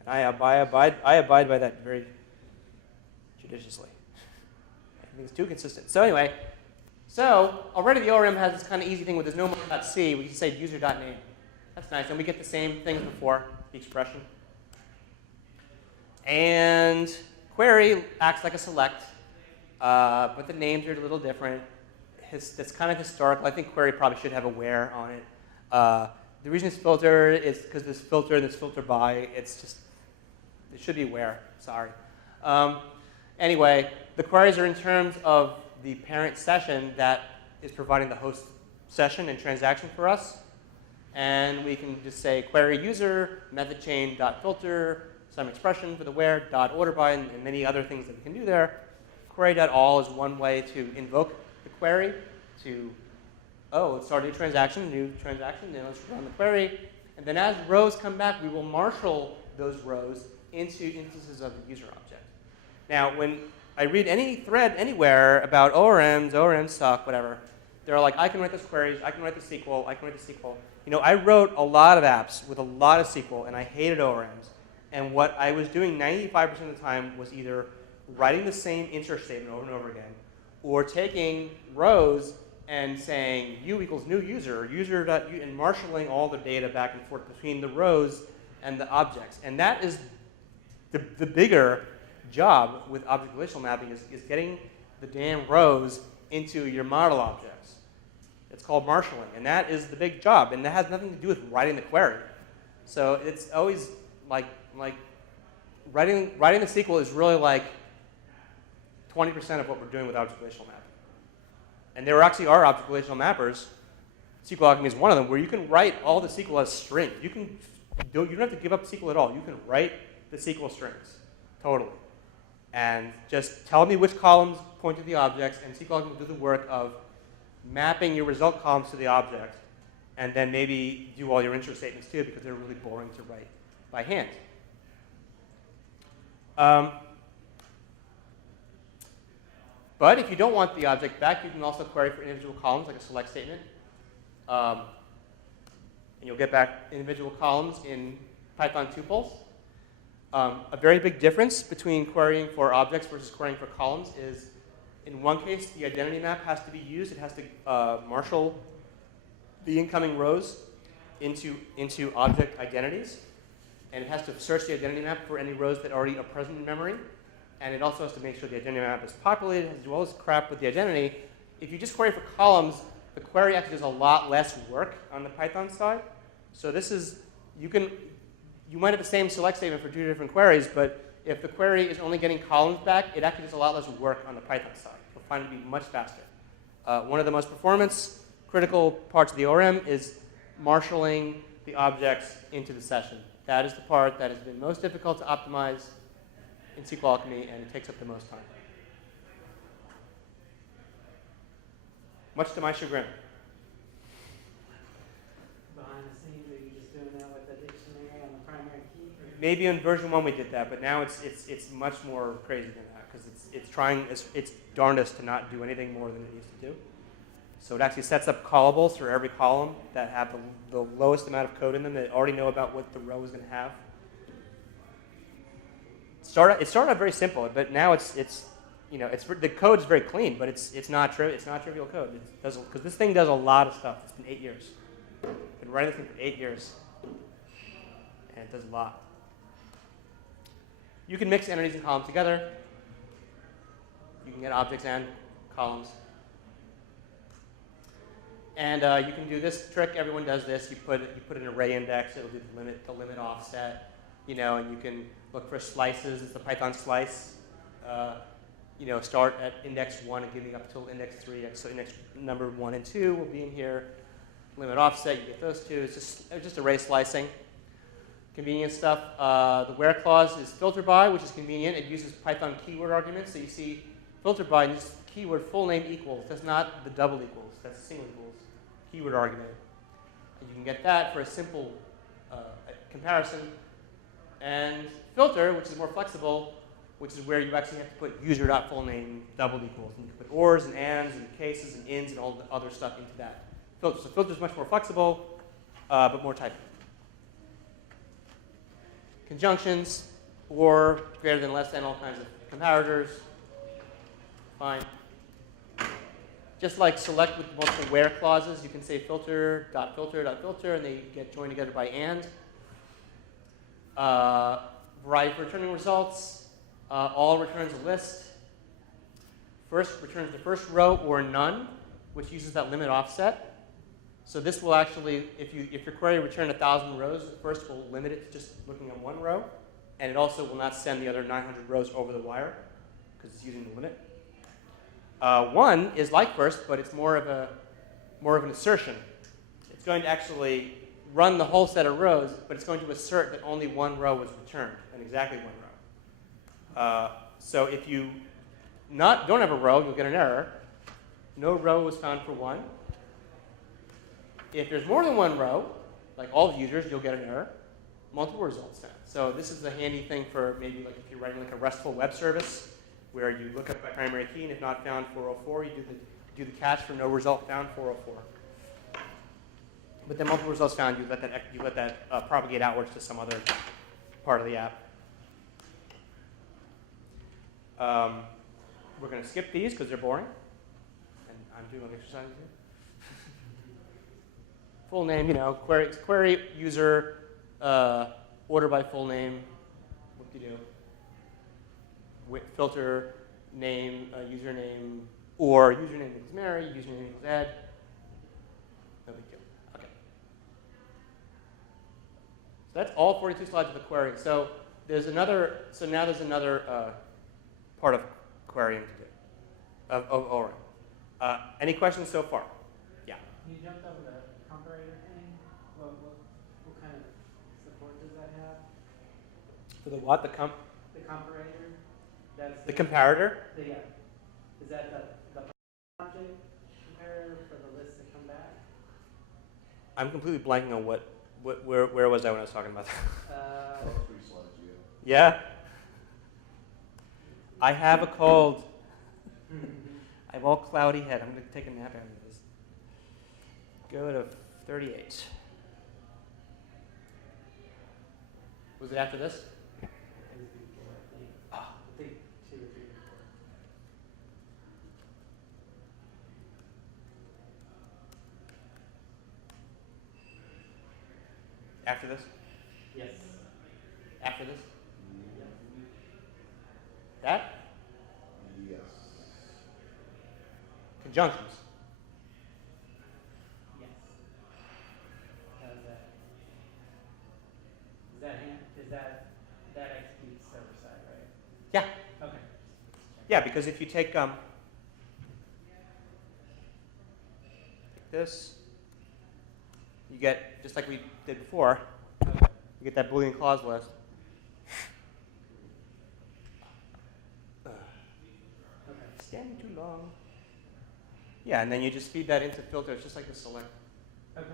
And I abide by that very judiciously. I think it's too consistent. So anyway, already the ORM has this kind of easy thing with there's no more .c. We can say user.name. That's nice. And we get the same thing as before, the expression. And query acts like a select, but the names are a little different. That's kind of historical. I think query probably should have a where on it. The reason it's filter is because this filter and this filter by, it should be where, sorry. Anyway, the queries are in terms of the parent session that is providing the host session and transaction for us. And we can just say query user, method chain dot filter, some expression for the where, dot order by, and many other things that we can do there. Query.all is one way to invoke the query to, let's start a new transaction, then let's run the query. And then as rows come back, we will marshal those rows into instances of the user object. Now, when I read any thread anywhere about ORMs suck, whatever, they're like, I can write those queries, I can write the SQL, I can write the SQL. You know, I wrote a lot of apps with a lot of SQL, and I hated ORMs. And what I was doing 95% of the time was either writing the same insert statement over and over again, or taking rows and saying u equals new user, or user.u, and marshaling all the data back and forth between the rows and the objects. And that is the bigger job with object relational mapping is getting the damn rows into your model objects. It's called marshaling, and that is the big job, and that has nothing to do with writing the query. So it's always like writing the SQL is really like 20% of what we're doing with object relational mapping. And there actually are object relational mappers. SQLAlchemy is one of them, where you can write all the SQL as strings. You don't have to give up SQL at all. You can write the SQL strings, totally. And just tell me which columns point to the objects, and SQLAlchemy will do the work of mapping your result columns to the object, and then maybe do all your insert statements too, because they're really boring to write by hand. But if you don't want the object back, you can also query for individual columns, like a select statement. And you'll get back individual columns in Python tuples. A very big difference between querying for objects versus querying for columns is, in one case, the identity map has to be used. It has to marshal the incoming rows into object identities. And it has to search the identity map for any rows that already are present in memory. And it also has to make sure the identity map is populated, has to do all this crap with the identity. If you just query for columns, the query actually does a lot less work on the Python side. So this is, you might have the same select statement for two different queries, but if the query is only getting columns back, it actually does a lot less work on the Python side. You'll find it to be much faster. One of the most performance critical parts of the ORM is marshaling the objects into the session. That is the part that has been most difficult to optimize in SQLAlchemy, and it takes up the most time. Much to my chagrin. Behind the scenes, are you just doing that with the dictionary on the primary key? Maybe in version 1 we did that, but now it's much more crazy than that, because it's darndest to not do anything more than it needs to do. So it actually sets up callables for every column that have the lowest amount of code in them, that already know about what the row is going to have. It started out very simple, but now the code is very clean, but it's not trivial code. Because this thing does a lot of stuff. It's been 8 years. I've been writing this thing for 8 years, and it does a lot. You can mix entities and columns together. You can get objects and columns. And you can do this trick. Everyone does this. You put an array index. It'll do the limit offset. And you can look for slices. It's the Python slice. Start at index 1 and give me up till index 3. So index number 1 and 2 will be in here. Limit offset, you get those two. It's just array slicing. Convenient stuff. The where clause is filter by, which is convenient. It uses Python keyword arguments. So you see filter by and just keyword full name equals. That's not the double equals. That's single equals. Keyword argument. And you can get that for a simple comparison. And filter, which is more flexible, which is where you actually have to put user.fullname double equals. And you can put ors and ands and cases and ins and all the other stuff into that filter. So filter is much more flexible, but more typing. Conjunctions, or greater than, less than, all kinds of comparators. Fine. Just like select with multiple where clauses, you can say filter, dot filter, dot filter, and they get joined together by and. Variety for returning results. All returns a list. First returns the first row or none, which uses that limit offset. So this will actually, if your query returned 1,000 rows, first will limit it to just looking at one row, and it also will not send the other 900 rows over the wire because it's using the limit. One is like first, but it's more of an assertion. It's going to actually run the whole set of rows, but it's going to assert that only one row was returned, and exactly one row. So if you don't have a row, you'll get an error. No row was found for one. If there's more than one row, like all the users, you'll get an error. Multiple results found. So this is a handy thing for maybe like if you're writing like a RESTful web service where you look up by primary key, and if not found 404, you do the catch for no result found 404. But then multiple results found, you let that propagate outwards to some other part of the app. We're going to skip these because they're boring, and I'm doing exercises here. Full name, query user, order by full name. What do you do? Filter name, username, or username equals Mary, username equals Ed. No big deal. Okay. So that's all 42 slides of the query. So now there's another part of querying to do, of ORM. Any questions so far? Yeah. You jumped over the comparator thing. What kind of support does that have? For the what? The comparator? That's the comparator? Yeah. Is that the object comparator for the lists that come back? I'm completely blanking on where was I when I was talking about that? 3 slides ago. Yeah? I have a cold. I have all cloudy head. I'm going to take a nap after this. Go to 38. Was it after this? After this? Yes. After this? Yes. That? Yes. Conjunctions. Yes. How's that? That executes server side, right? Yeah. Okay. Yeah, because if you take this, you get, just like we did before, Okay. you get that Boolean clause list. Okay. Standing too long. Yeah, and then you just feed that into filters, just like the select. Okay.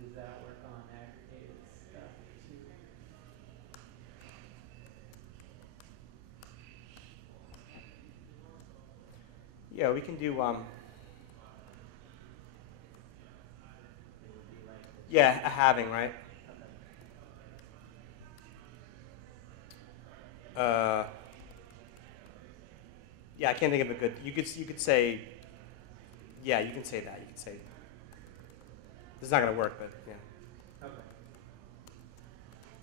Does that work on aggregated stuff too? Yeah, we can do, It would be like the yeah, a having, right? Okay. Yeah, I can't think of a good, you could say, yeah, you can say that. You can say, this is not going to work, but yeah, Okay.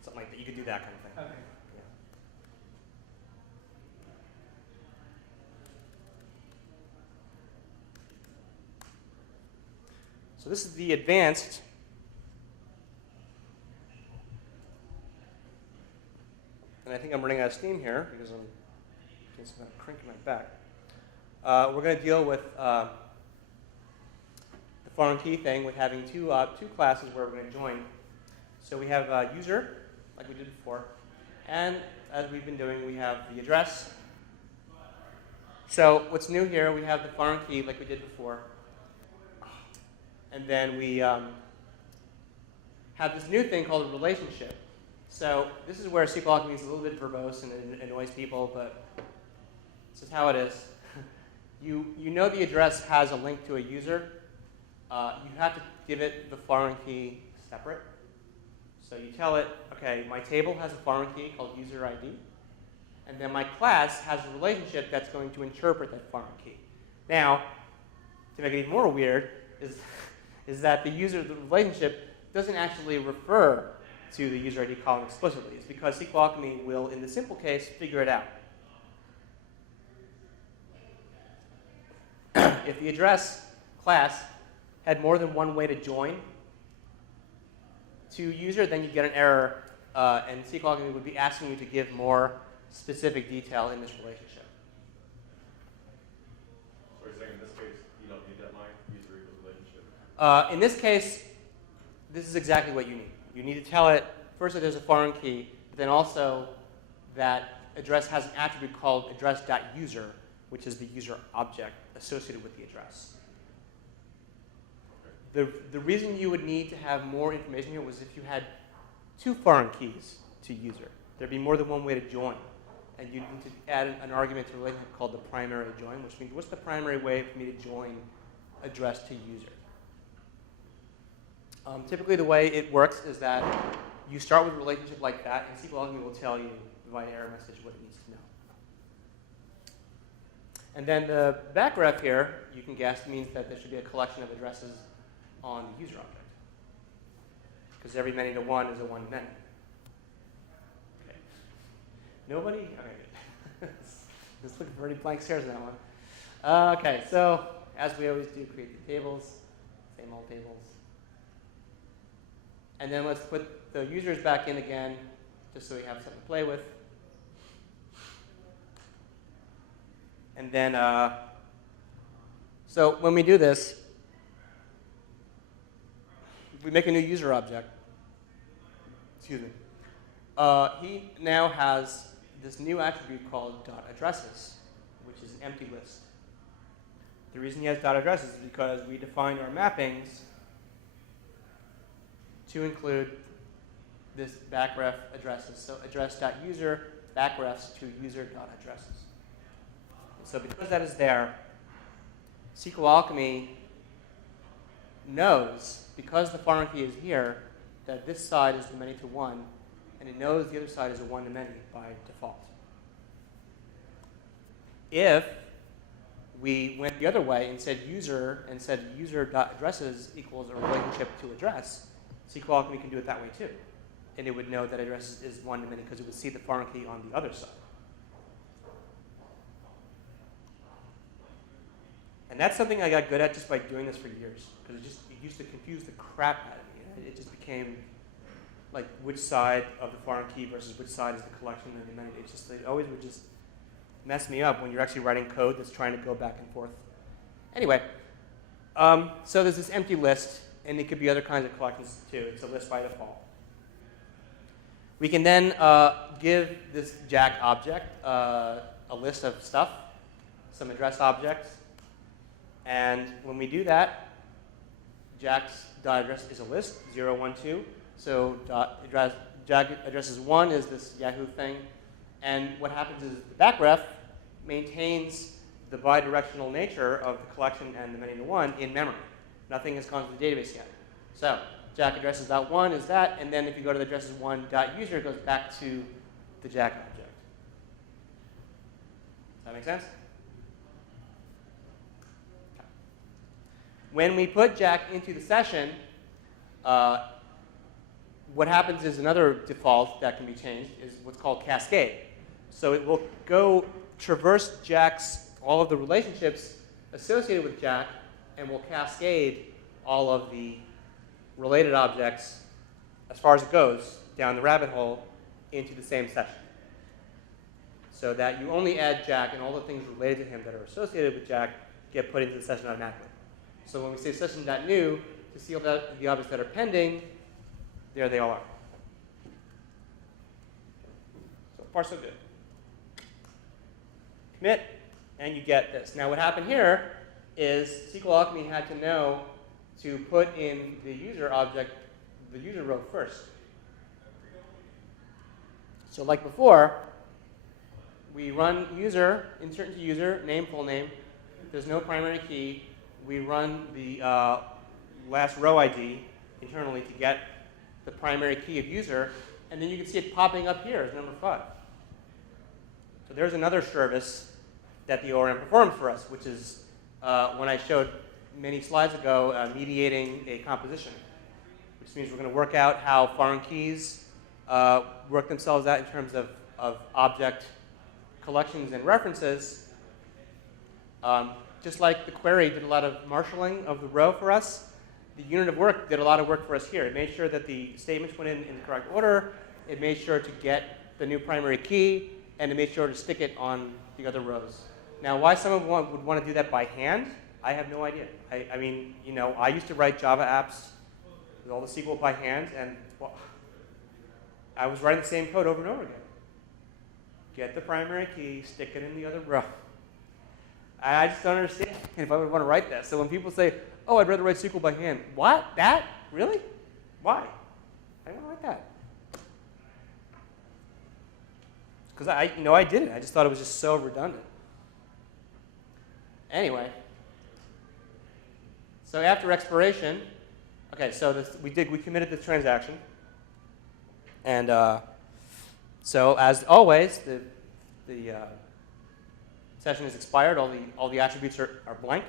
something like that. You could do that kind of thing. Okay. Yeah. So this is the advanced. And I think I'm running out of steam here because I'm cranking my back. We're going to deal with the foreign key thing with having two classes where we're going to join. So we have user, like we did before, and as we've been doing, we have the address. So what's new here, we have the foreign key like we did before. And then we have this new thing called a relationship. So this is where SQLAlchemy is a little bit verbose and it annoys people, but this is how it is. You know the address has a link to a user. You have to give it the foreign key separate. So you tell it, okay, my table has a foreign key called user ID, and then my class has a relationship that's going to interpret that foreign key. Now, to make it even more weird, is that the relationship doesn't actually refer to the user ID column explicitly. It's because SQLAlchemy will, in the simple case, figure it out. If the address class had more than one way to join to user, then you'd get an error, and SQLAlchemy would be asking you to give more specific detail in this relationship. So you're saying in this case, you don't need that line, user equals relationship? In this case, this is exactly what you need. You need to tell it, first that there's a foreign key, but then also that address has an attribute called address.user, which is the user object associated with the address. The reason you would need to have more information here was if you had two foreign keys to user. There'd be more than one way to join. And you need to add an argument to a relationship called the primary join, which means what's the primary way for me to join address to user? Typically the way it works is that you start with a relationship like that, and SQLAlchemy will tell you via error message what it needs to know. And then the backgraph here, you can guess, means that there should be a collection of addresses on the user object. Because every many-to-one is a one-to-many. Okay. Nobody? Okay, good. Just looking for any blank stares in that one. Okay, so as we always do, create the tables, same old tables. And then let's put the users back in again, just so we have something to play with. And then, so when we do this, we make a new user object. Excuse me. He now has this new attribute called .addresses, which is an empty list. The reason he has .addresses is because we defined our mappings to include this backref addresses. So address.user backrefs to user.addresses. So because that is there, SQLAlchemy knows, because the foreign key is here, that this side is the many-to-one, and it knows the other side is a one-to-many by default. If we went the other way and said user.addresses equals a relationship to address, SQLAlchemy can do it that way too. And it would know that address is one-to-many because it would see the foreign key on the other side. And that's something I got good at just by doing this for years, because it used to confuse the crap out of me. It just became like which side of the foreign key versus which side is the collection and the many. It always would just mess me up when you're actually writing code that's trying to go back and forth. Anyway, so there's this empty list, and it could be other kinds of collections too. It's a list by default. We can then give this Jack object a list of stuff, some address objects. And when we do that, Jack's address is a list, 0, 1, 2. So Jack addresses 1 is this Yahoo thing. And what happens is the backref maintains the bidirectional nature of the collection and the many-to-one in memory. Nothing has gone to the database yet. So Jack addresses .1 is that, and then if you go to the addresses 1.user, it goes back to the Jack object. Does that make sense? When we put Jack into the session, what happens is another default that can be changed is what's called cascade. So it will go traverse all of the relationships associated with Jack, and will cascade all of the related objects as far as it goes down the rabbit hole into the same session. So that you only add Jack, and all the things related to him that are associated with Jack get put into the session automatically. So when we say session.new, to see all the objects that are pending, there they all are. So far, so good. Commit, and you get this. Now what happened here is SQLAlchemy had to know to put in the user object, the user row first. So like before, we run user, insert into user, name, full name. There's no primary key. We run the last row ID internally to get the primary key of user, and then you can see it popping up here as number 5. So there's another service that the ORM performed for us, which is when I showed many slides ago, mediating a composition, which means we're going to work out how foreign keys work themselves out in terms of object collections and references. Just like the query did a lot of marshalling of the row for us, the unit of work did a lot of work for us here. It made sure that the statements went in the correct order. It made sure to get the new primary key, and it made sure to stick it on the other rows. Now, why someone would want to do that by hand, I have no idea. I mean, you know, I used to write Java apps with all the SQL by hand, and well, I was writing the same code over and over again. Get the primary key, stick it in the other row. I just don't understand if I would want to write that. So when people say, oh, I'd rather write SQL by hand, what? That? Really? Why? I don't like that. Because I did it. I just thought it was just so redundant. Anyway, so after expiration, okay, so we committed this transaction, and so as always, the session is expired. All the attributes are blank.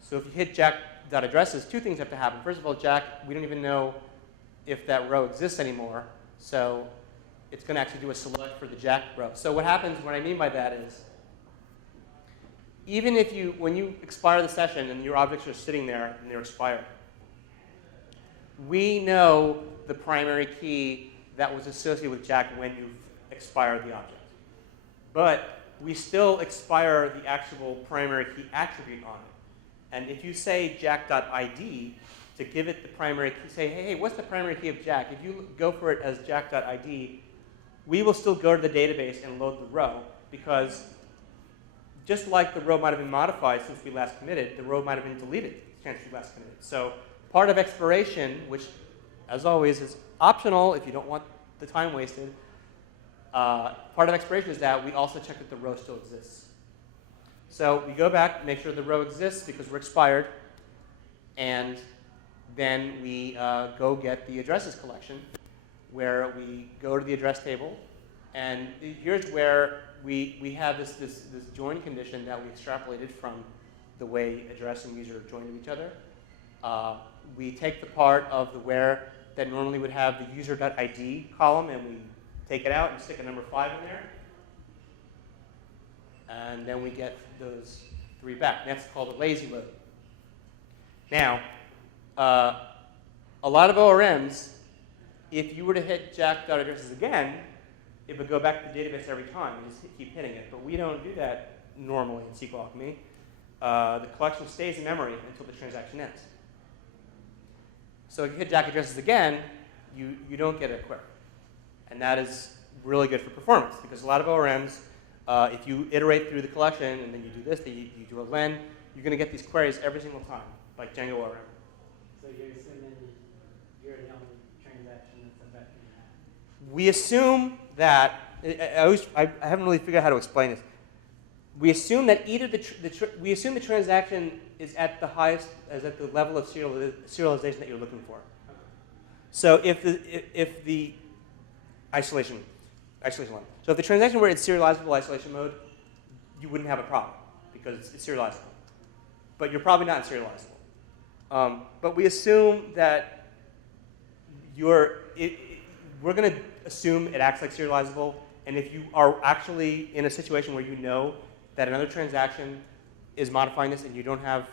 So if you hit Jack.addresses, 2 things have to happen. First of all, Jack, we don't even know if that row exists anymore, so it's going to actually do a select for the Jack row. So what happens, what I mean by that is, even if when you expire the session and your objects are sitting there and they're expired, we know the primary key that was associated with Jack when you've expired the object. But we still expire the actual primary key attribute on it. And if you say jack.id to give it the primary key, say, hey, what's the primary key of Jack? If you go for it as jack.id, we will still go to the database and load the row, because just like the row might have been modified since we last committed, the row might have been deleted since we last committed. So part of expiration, which, as always, is optional if you don't want the time wasted, part of expiration is that we also check that the row still exists. So we go back, make sure the row exists because we're expired, and then we go get the addresses collection, where we go to the address table, And here's where we have this join condition that we extrapolated from the way address and user join to each other. We take the part of the where that normally would have the user.id column, and we take it out and stick a number 5 in there. And then we get those 3 back. That's called a lazy load. Now, a lot of ORMs, if you were to hit jack.addresses again, it would go back to the database every time and just keep hitting it. But we don't do that normally in SQLAlchemy. The collection stays in memory until the transaction ends. So if you hit jack addresses again, you don't get a query. And that is really good for performance, because a lot of ORMs, if you iterate through the collection and then you do this, then you do a len, you're going to get these queries every single time, like Django ORM. So you're assuming you're the only transaction that's affecting that? We assume that, I haven't really figured out how to explain this. We assume that either we assume the transaction is at the highest, is at the level of serialization that you're looking for. So if the isolation line. So if the transaction were in serializable isolation mode, you wouldn't have a problem because it's serializable. But you're probably not serializable. But we assume that we're going to assume it acts like serializable. And if you are actually in a situation where you know that another transaction is modifying this and you don't have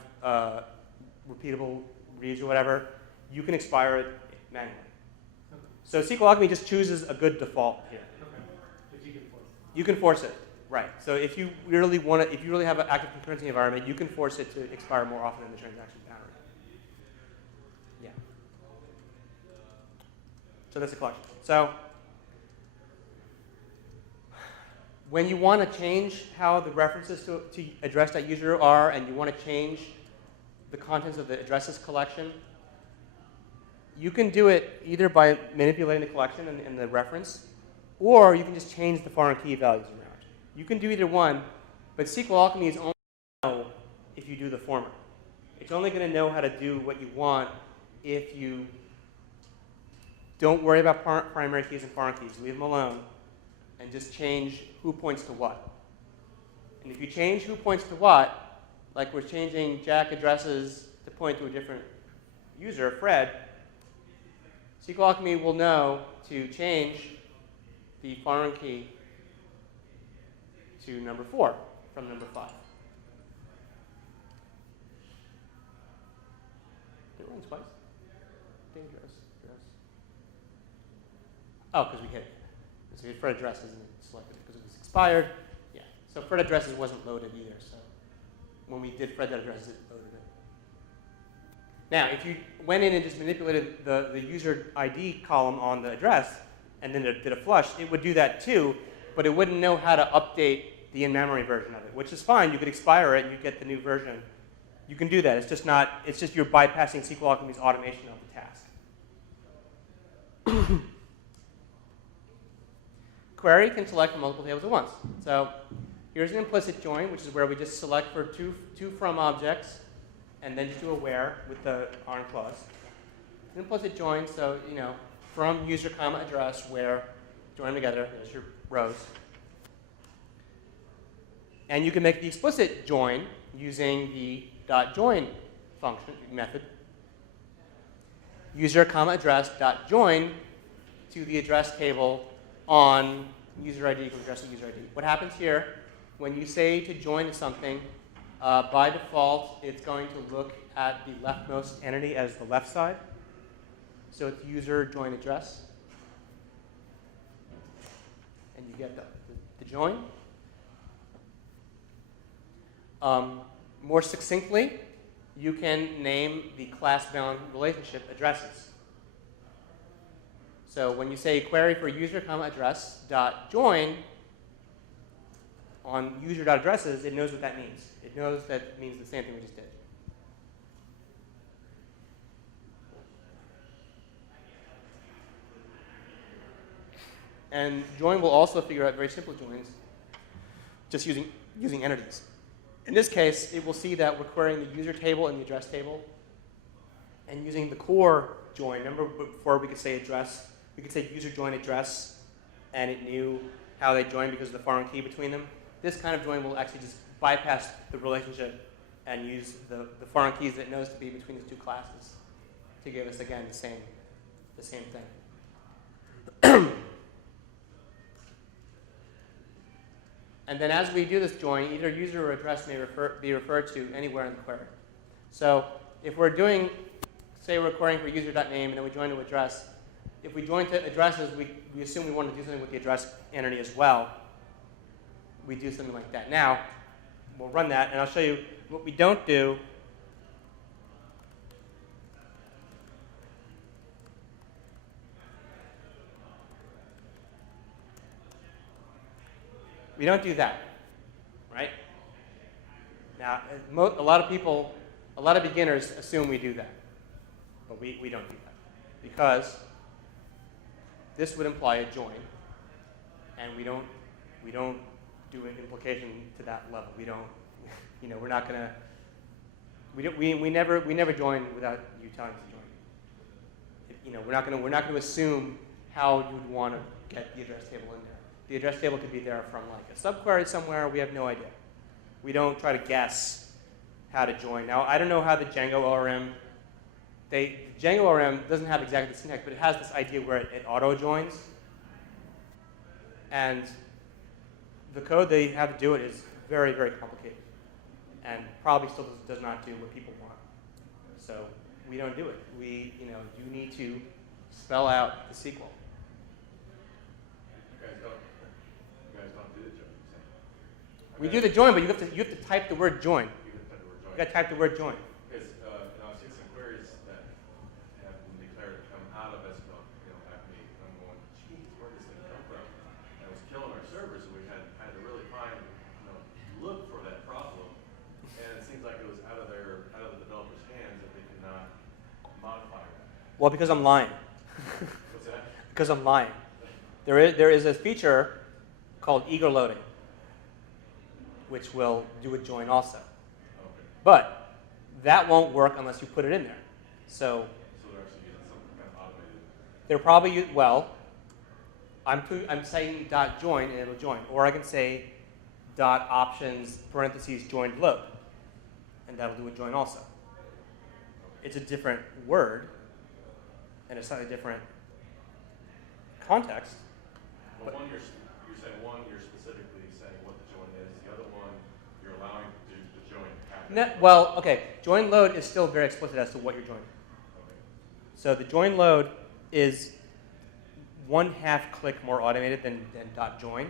repeatable reads or whatever, you can expire it manually. Okay. So SQLAlchemy just chooses a good default here. Okay. But you can force it. You can force it, right? So if you really want to, if you really have an active concurrency environment, you can force it to expire more often in the transaction boundary. Yeah. So that's a collection. So when you want to change how the references to address.user are, and you want to change the contents of the addresses collection, you can do it either by manipulating the collection and the reference, or you can just change the foreign key values around. You can do either one, but SQLAlchemy is only going to know if you do the former. It's only going to know how to do what you want if you don't worry about primary keys and foreign keys. Leave them alone and just change who points to what. And if you change who points to what, like we're changing jack addresses to point to a different user, Fred, SQLAlchemy will know to change the foreign key to number 4 from number 5. Did it run twice? Dangerous. Oh, because we hit it. So Fred address isn't selected because it was expired. Yeah. So Fred addresses wasn't loaded either. So when we did Fred addresses, it loaded it. Now, if you went in and just manipulated the user ID column on the address and then did a flush, it would do that too, but it wouldn't know how to update the in-memory version of it, which is fine. You could expire it and you get the new version. You can do that. It's just not. It's just you're bypassing SQLAlchemy's automation of the task. Query can select from multiple tables at once. So here's an implicit join, which is where we just select for two from objects, and then just do a where with the ARM clause. An implicit join, so from user comma address where join them together. There's your rows. And you can make the explicit join using the .join function method. User comma address .join to the address table on user ID equals address of user ID. What happens here, when you say to join something, by default, it's going to look at the leftmost entity as the left side. So it's user join address. And you get the join. More succinctly, you can name the class-bound relationship addresses. So when you say query for user comma address dot join on user dot addresses, it knows what that means. It knows that it means the same thing we just did. And join will also figure out very simple joins, just using entities. In this case, it will see that we're querying the user table and the address table, and using the core join. Remember before we could say address, we could say user join address, and it knew how they join because of the foreign key between them. This kind of join will actually just bypass the relationship and use the foreign keys that it knows to be between the two classes to give us, again, the same thing. And then as we do this join, either user or address may be referred to anywhere in the query. So if we're doing, say we're querying for user.name and then we join to address, if we join to addresses, we assume we want to do something with the address entity as well. We do something like that. Now, we'll run that, and I'll show you what we don't do. We don't do that, right? Now, a lot of people, a lot of beginners assume we do that, but we don't do that because this would imply a join, and we don't do an implication to that level. We don't, we're not gonna. We never join without you telling us to join. We're not gonna assume how you'd want to get the address table in there. The address table could be there from like a subquery somewhere. We have no idea. We don't try to guess how to join. Now, I don't know how the Django ORM, the Django ORM doesn't have exactly the syntax, but it has this idea where it auto joins. And the code they have to do it is very, very complicated and probably still does not do what people want. So we don't do it. You need to spell out the SQL. You guys don't do the join. We do the join, but you have to type the word join. You got to type the word join. Because I've seen some queries that have been declared to come out of SQLAlchemy, and I'm going, geez, where does this come from? And it was killing our servers, so we had to really look for that problem. And it seems like it was out of the developer's hands that they could not modify that. Well, because I'm lying. What's that? Because I'm lying. There is a feature called eager loading, which will do a join also. Okay. But that won't work unless you put it in there. So they're actually using something kind of automated. they're probably, I'm saying .join and it'll join. Or I can say .options parentheses joined load, and that'll do a join also. It's a different word and a slightly different context. Well, you're saying you're specifically saying what the join is. The other one, you're allowing the join to happen. Okay, join load is still very explicit as to what you're joining. Okay. So the join load is 1/2 click more automated than .join,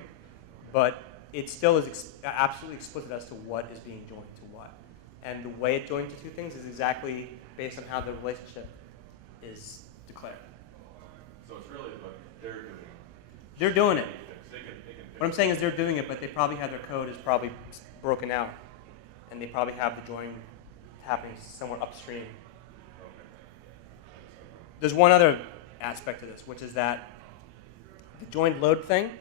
but it still is absolutely explicit as to what is being joined to what. And the way it joins the two things is exactly based on how the relationship is declared. So it's really what they're doing. They're doing it. They can What I'm saying is they're doing it, but they probably have their code is probably broken out, and they probably have the join happening somewhere upstream. Okay. There's one other aspect to this, which is that the joined load thing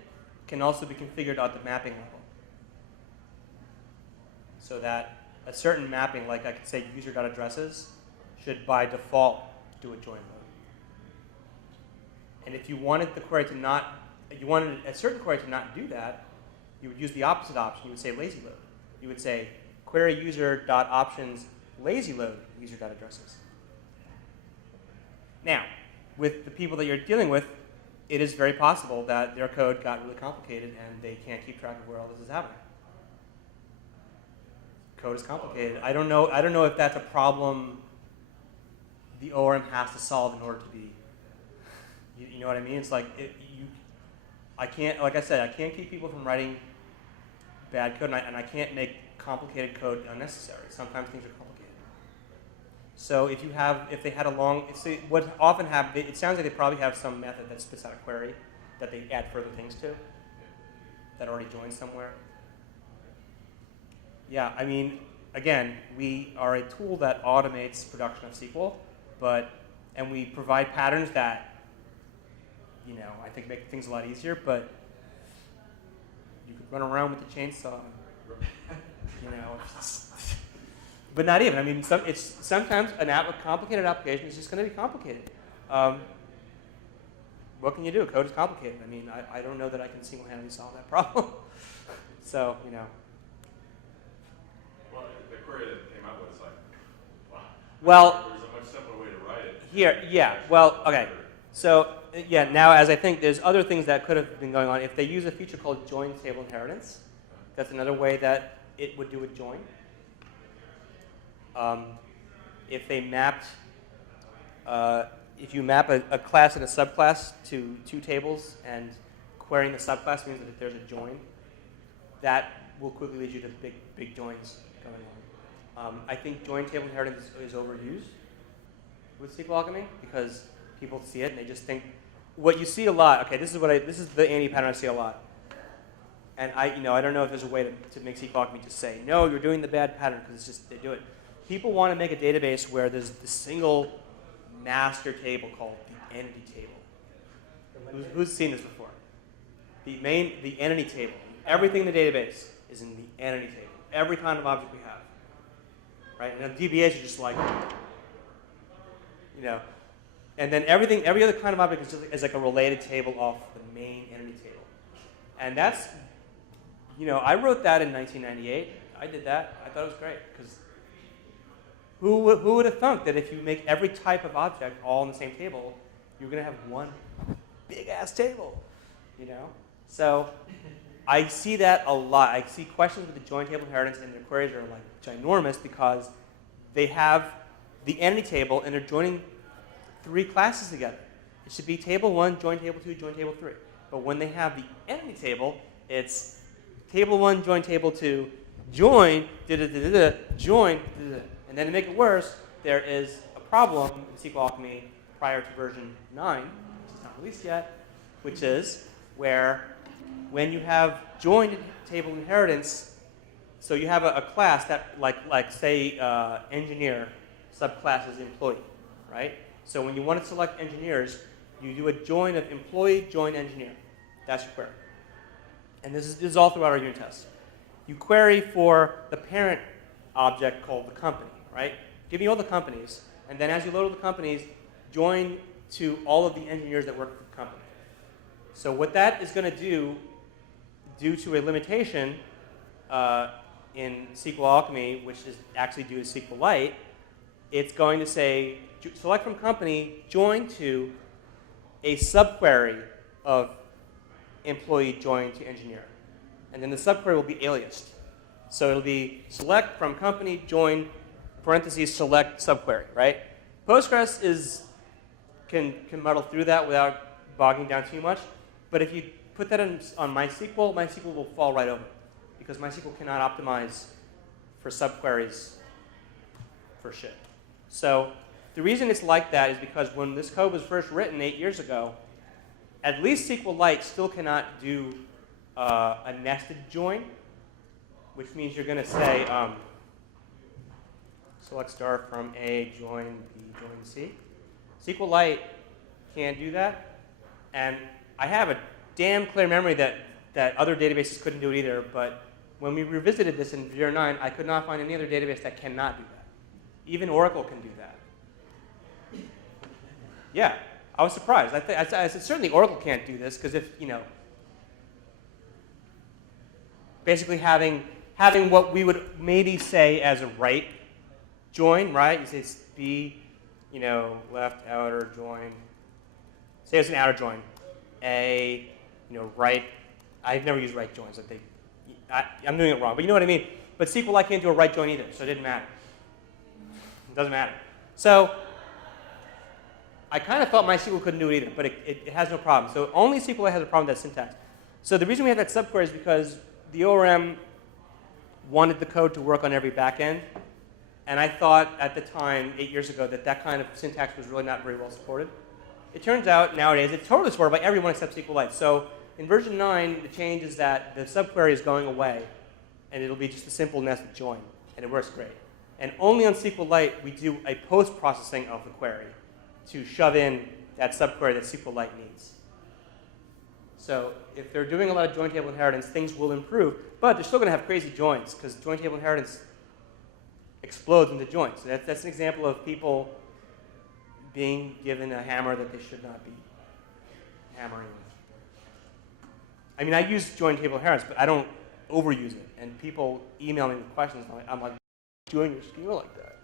can also be configured at the mapping level. So that a certain mapping, like I could say user.addresses, should by default do a join load. And if you wanted the query to not, you wanted a certain query to not do that, you would use the opposite option. You would say lazy load. You would say query user.options lazy load user.addresses. Now, with the people that you're dealing with, it is very possible that their code got really complicated and they can't keep track of where all this is happening. Code is complicated. I don't know if that's a problem the ORM has to solve in order to be. You know what I mean? It's like I can't, like I said, I can't keep people from writing bad code, and I can't make complicated code unnecessary. Sometimes things are complicated. So if they had a long, what often happens, it sounds like they probably have some method that spits out a query that they add further things to that already joins somewhere. Yeah, I mean, again, we are a tool that automates production of SQL, and we provide patterns that, I think make things a lot easier, but you could run around with the chainsaw, but not even. I mean, sometimes a complicated application is just going to be complicated. what can you do? Code is complicated. I mean, I don't know that I can single-handedly solve that problem. So, you know. Well, the query that came up with is like, wow. Well, There's a much simpler way to write it. here, yeah, well, okay. So, yeah, now as I think there's other things that could have been going on. If they use a feature called join table inheritance, that's another way that it would do a join. If they mapped, if you map a class and a subclass to two tables and querying the subclass means that there's a join, that will quickly lead you to big joins going on. I think join table inheritance is overused with SQLAlchemy because people see it and they just think what you see a lot. Okay, this is the anti pattern I see a lot. And I don't know if there's a way to make SQLAlchemy just say, no, you're doing the bad pattern because it's just they do it. People want to make a database where there's the single master table called the entity table. Who's seen this before? The entity table. Everything in the database is in the entity table. Every kind of object we have. Right? And the DBAs are just like, and then every other kind of object is like a related table off the main entity table. And that's, I wrote that in 1998. I did that. I thought it was great because who would have thunk that if you make every type of object all in the same table, you're going to have one big-ass table, So I see that a lot. I see questions with the join table inheritance and their queries are like ginormous because they have the entity table and they're joining 3 classes together. It should be table 1, join table 2, join table 3. But when they have the entity table, it's table 1, join table 2, join, join, and then to make it worse, there is a problem in SQLAlchemy prior to version 9, which is not released yet, which is where when you have joined table inheritance, so you have a class that, like say, engineer subclass is employee, right? So when you want to select engineers, you do a join of employee, join engineer. That's your query. And this is all throughout our unit test. You query for the parent object called the company, right? Give me all the companies, and then as you load all the companies, join to all of the engineers that work for the company. So what that is going to do, due to a limitation in SQLAlchemy, which is actually due to SQLite, it's going to say, select from company, join to a subquery of employee join to engineer. And then the subquery will be aliased. So it'll be select from company, join, parentheses, select subquery, right? Postgres can muddle through that without bogging down too much. But if you put that on MySQL, MySQL will fall right over because MySQL cannot optimize for subqueries for shit. So the reason it's like that is because when this code was first written 8 years ago, at least SQLite still cannot do a nested join, which means you're going to say select star from A, join B, join C. SQLite can't do that. And I have a damn clear memory that other databases couldn't do it either, but when we revisited this in 09, I could not find any other database that cannot do that. Even Oracle can do that. Yeah, I was surprised. I said, certainly Oracle can't do this, because if, basically having what we would maybe say as a right join, right? You say B, left outer join. Say it's an outer join. A, right. I've never used right joins. I'm doing it wrong, but you know what I mean. But SQLite can't do a right join either, so it didn't matter. It doesn't matter. So I kind of thought MySQL couldn't do it either, but it has no problem. So only SQLite has a problem with that syntax. So the reason we have that subquery is because the ORM wanted the code to work on every backend, and I thought at the time, 8 years ago, that kind of syntax was really not very well supported. It turns out nowadays it's totally supported by everyone except SQLite. So in version 9, the change is that the subquery is going away, and it'll be just a simple nested join, and it works great. And only on SQLite we do a post-processing of the query to shove in that subquery that SQLite needs. So if they're doing a lot of join table inheritance, things will improve, but they're still going to have crazy joins because join table inheritance explodes into joins. So that's an example of people being given a hammer that they should not be hammering. I mean, I use join table inheritance, but I don't overuse it. And people email me with questions. I'm like, doing your schema like that.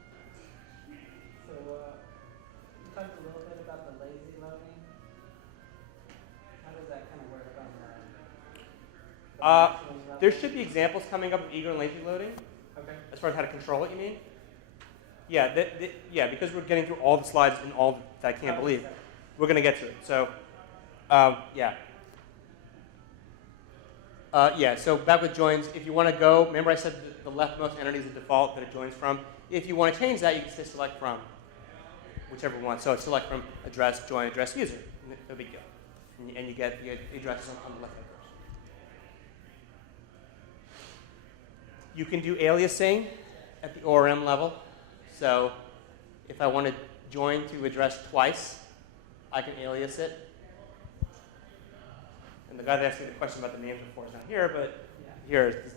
So you talked a little bit about the lazy loading. How does that kind of work on the There should be examples coming up of eager and lazy loading. Okay. As far as how to control it, you mean? Yeah, yeah, because we're getting through all the slides and all that I can't believe, we're going to get to it. So, yeah. Yeah, so back with joins, if you want to go, remember I said the leftmost entity is the default that it joins from. If you want to change that, you can say select from, whichever one. So select from address, join, address, user. No big deal. And you get the addresses on the left hand first. You can do aliasing at the ORM level. So if I want to join to address twice, I can alias it. And the guy that asked me the question about the names before is not here, but here, there's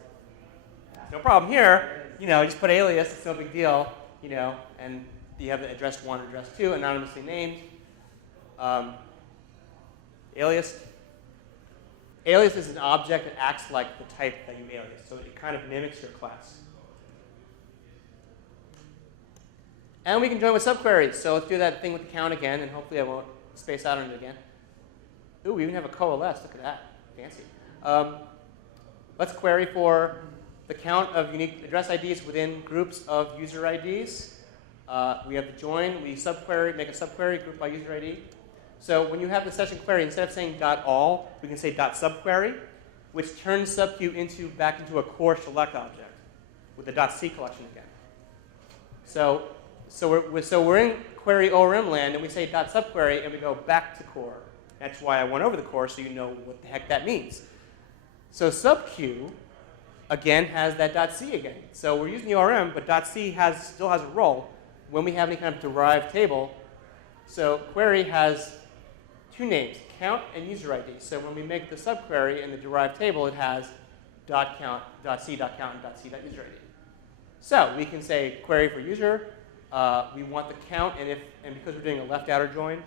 no problem here. You know, just put alias, it's no big deal, you know, and you have the address 1, address 2, anonymously named. Alias is an object that acts like the type that you alias, so it kind of mimics your class. And we can join with subqueries, so let's do that thing with the count again, and hopefully I won't space out on it again. Ooh, we even have a coalesce, look at that, fancy. Let's query for the count of unique address IDs within groups of user IDs. We have the join, we subquery, make a subquery group by user ID. So when you have the session query, instead of saying .all, we can say .subquery, which turns subqueue back into a core select object with the .c collection again. So we're in query ORM land, and we say .subquery, and we go back to core. That's why I went over the core, so you know what the heck that means. So subqueue, again, has that .c again. So we're using the ORM, but .c still has a role when we have any kind of derived table. So query has two names, count and user ID. So when we make the subquery in the derived table, it has .count, .c.count, and .c.user ID. So we can say query for user. We want the count, and because we're doing a left outer join,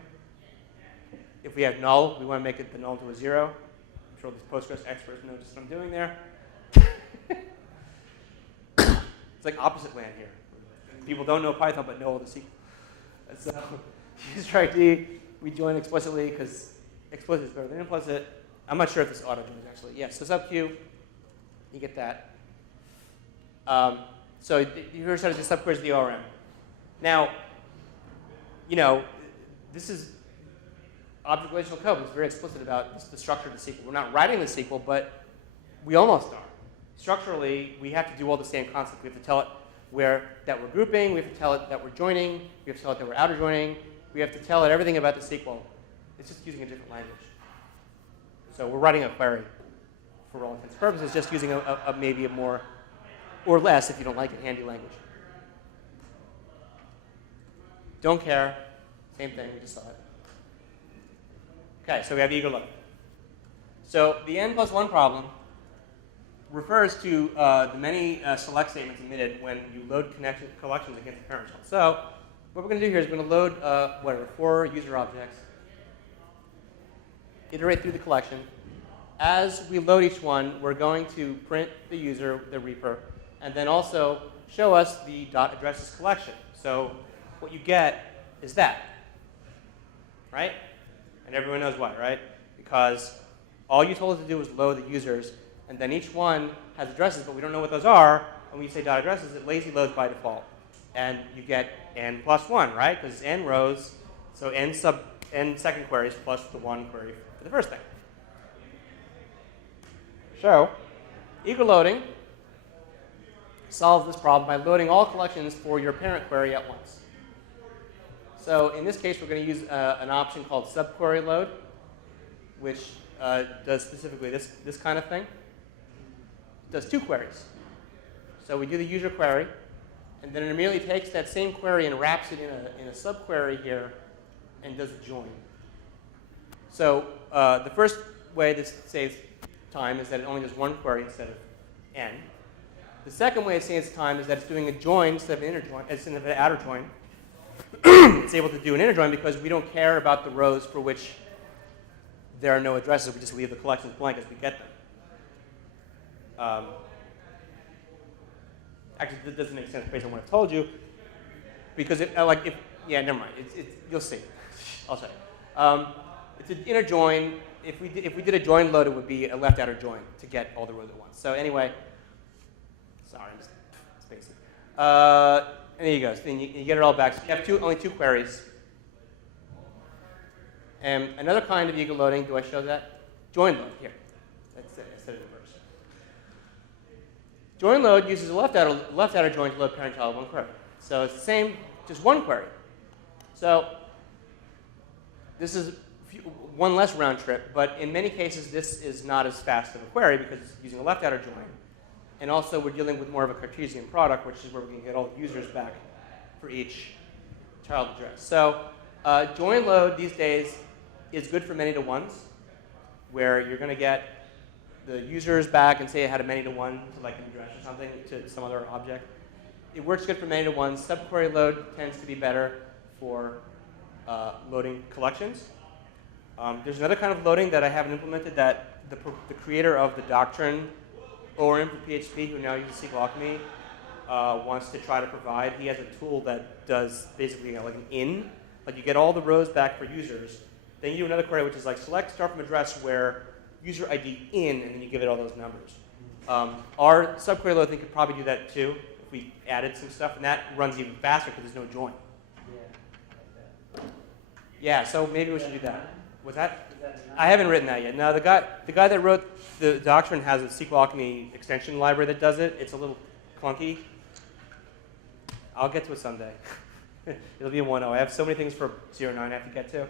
if we have null, we want to make it the null to a 0. I'm sure these Postgres experts know just what I'm doing there. It's like opposite land here. People don't know Python but know all the SQL. So user ID, we join explicitly because explicit is better than implicit. I'm not sure if this auto joins actually. Yes, so subqueue, you get that. So here's how to do subqueries of the ORM. Now, you know, this is object relational code. It's very explicit about the structure of the SQL. We're not writing the SQL, but we almost are. Structurally, we have to do all the same concepts. We have to tell it that we're grouping. We have to tell it that we're joining. We have to tell it that we're outer joining. We have to tell it everything about the SQL. It's just using a different language. So we're writing a query for all intents and purposes, just using maybe a more, or less, if you don't like it, handy language. Don't care. Same thing. We just saw it. Okay, so we have eager load. So the n+1 problem refers to the many select statements emitted when you load collections against the parent child. So what we're going to do here is we're going to load 4 user objects, iterate through the collection. As we load each one, we're going to print the user, the reaper, and then also show us the .addresses collection. So what you get is that, right? And everyone knows why, right? Because all you told us to do was load the users, and then each one has addresses, but we don't know what those are. And when you say .addresses, it lazy loads by default. And you get n+1, right? Because it's n rows, so n second queries plus the 1 query for the first thing. So eager loading solves this problem by loading all collections for your parent query at once. So in this case, we're going to use an option called subquery load, which does specifically this kind of thing. It does 2 queries. So we do the user query, and then it immediately takes that same query and wraps it in a subquery here and does a join. So the first way this saves time is that it only does 1 query instead of n. The second way it saves time is that it's doing a join instead of an inner join, instead of an outer join. It's able to do an inner join because we don't care about the rows for which there are no addresses. We just leave the collections blank as we get them. Actually, this doesn't make sense based on what I've told you, because yeah, never mind. You'll see. I'll show you. It's an inner join. If we did a join load, it would be a left outer join to get all the rows at once. So anyway, sorry, I'm just spacing. And there you go. So then you get it all back. So you have only two queries. And another kind of eagle loading. Do I show that? Join load here. That's it. I said it in reverse. Join load uses a left outer join to load parent child one query. So it's the same, just one query. So this is one less round trip, but in many cases this is not as fast of a query because it's using a left outer join. And also we're dealing with more of a Cartesian product, which is where we can get all the users back for each child address. So join load these days is good for many to ones, where you're going to get the users back and say it had a many to one to like an address or something to some other object. It works good for many to ones. Subquery load tends to be better for loading collections. There's another kind of loading that I haven't implemented that the creator of the doctrine ORM for PHP, who now uses SQLAlchemy, wants to try to provide. He has a tool that does basically like an in. Like you get all the rows back for users. Then you do another query which is like select start from address where user ID in, and then you give it all those numbers. Our subquery load thing could probably do that too if we added some stuff, and that runs even faster because there's no join. Yeah, like that. Yeah, so maybe we should do that. What's that? Is that enough? I haven't written that yet. No, the guy that wrote the doctrine has a SQLAlchemy extension library that does it. It's a little clunky. I'll get to it someday. It'll be a 1.0. I have so many things for 0.9 I have to get to.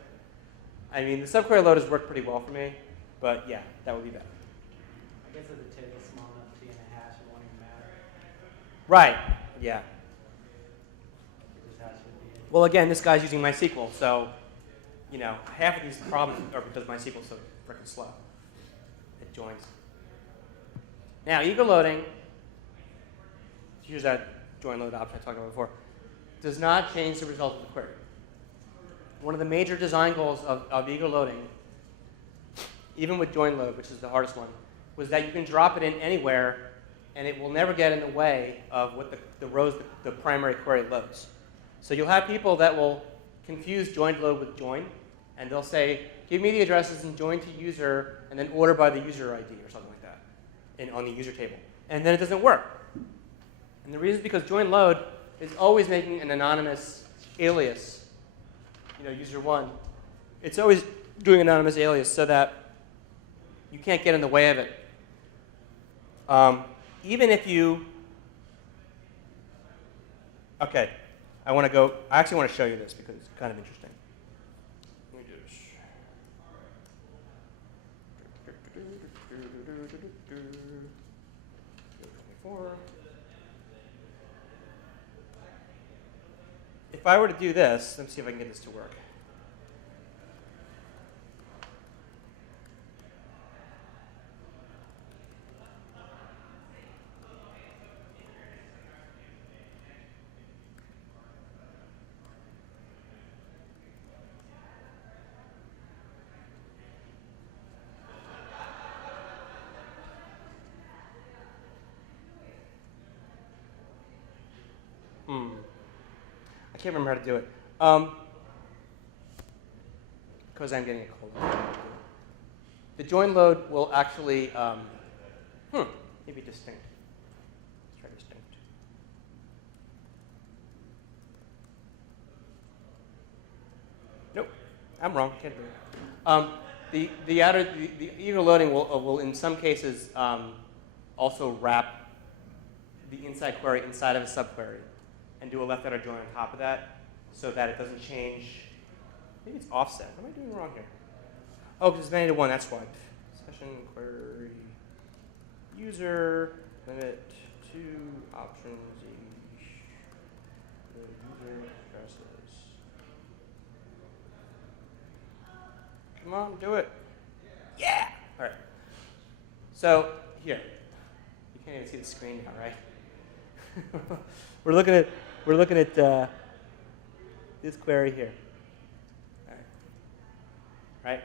I mean, the subquery load has worked pretty well for me, but yeah, that would be better. I guess if the table's small enough to be in a hash, it won't even matter. Right. Yeah. It just hash would be it. Well, again, this guy's using MySQL, so you know, half of these problems are because MySQL's so freaking slow. It joins. Now, eager loading, here's that join load option I talked about before, does not change the result of the query. One of the major design goals of eager loading, even with join load, which is the hardest one, was that you can drop it in anywhere and it will never get in the way of what the rows the primary query loads. So you'll have people that will confuse joined load with join, and they'll say, give me the addresses and join to user, and then order by the user ID or something like that on the user table. And then it doesn't work. And the reason is because join load is always making an anonymous alias, user one. It's always doing an anonymous alias so that you can't get in the way of it. Even if you, okay, I actually want to show you this because it's kind of interesting. Let me do this. If I were to do this, let me see if I can get this to work. I can't remember how to do it. Because I'm getting a cold. The join load will actually, maybe distinct. Let's try distinct. Nope, I'm wrong. Can't do it. The eager loading will in some cases also wrap the inside query inside of a subquery and do a left outer join on top of that so that it doesn't change. Maybe it's offset. What am I doing wrong here? Oh, because it's many to one, that's why. Session query user limit to options each. The user addresses. Come on, do it. Yeah! All right. So here, you can't even see the screen now, right? We're looking at this query here. All right.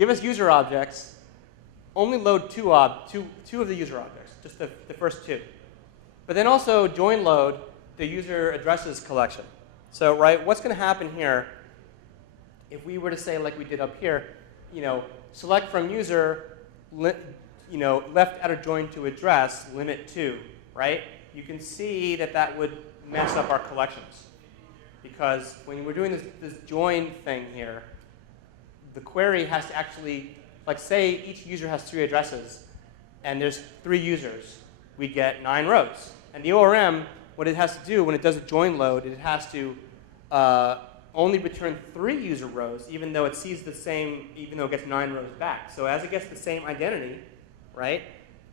give us user objects, only load two of the user objects, just the first two. But then also join load the user addresses collection. So, right, what's going to happen here if we were to say, like we did up here, select from user, left outer join to address, limit 2, right? You can see that that would mess up our collections. Because when we're doing this join thing here, the query has to actually, like say each user has 3 addresses, and there's 3 users, we get 9 rows. And the ORM, what it has to do when it does a join load, it has to only return 3 user rows, even though it sees the same, even though it gets 9 rows back. So as it gets the same identity, right,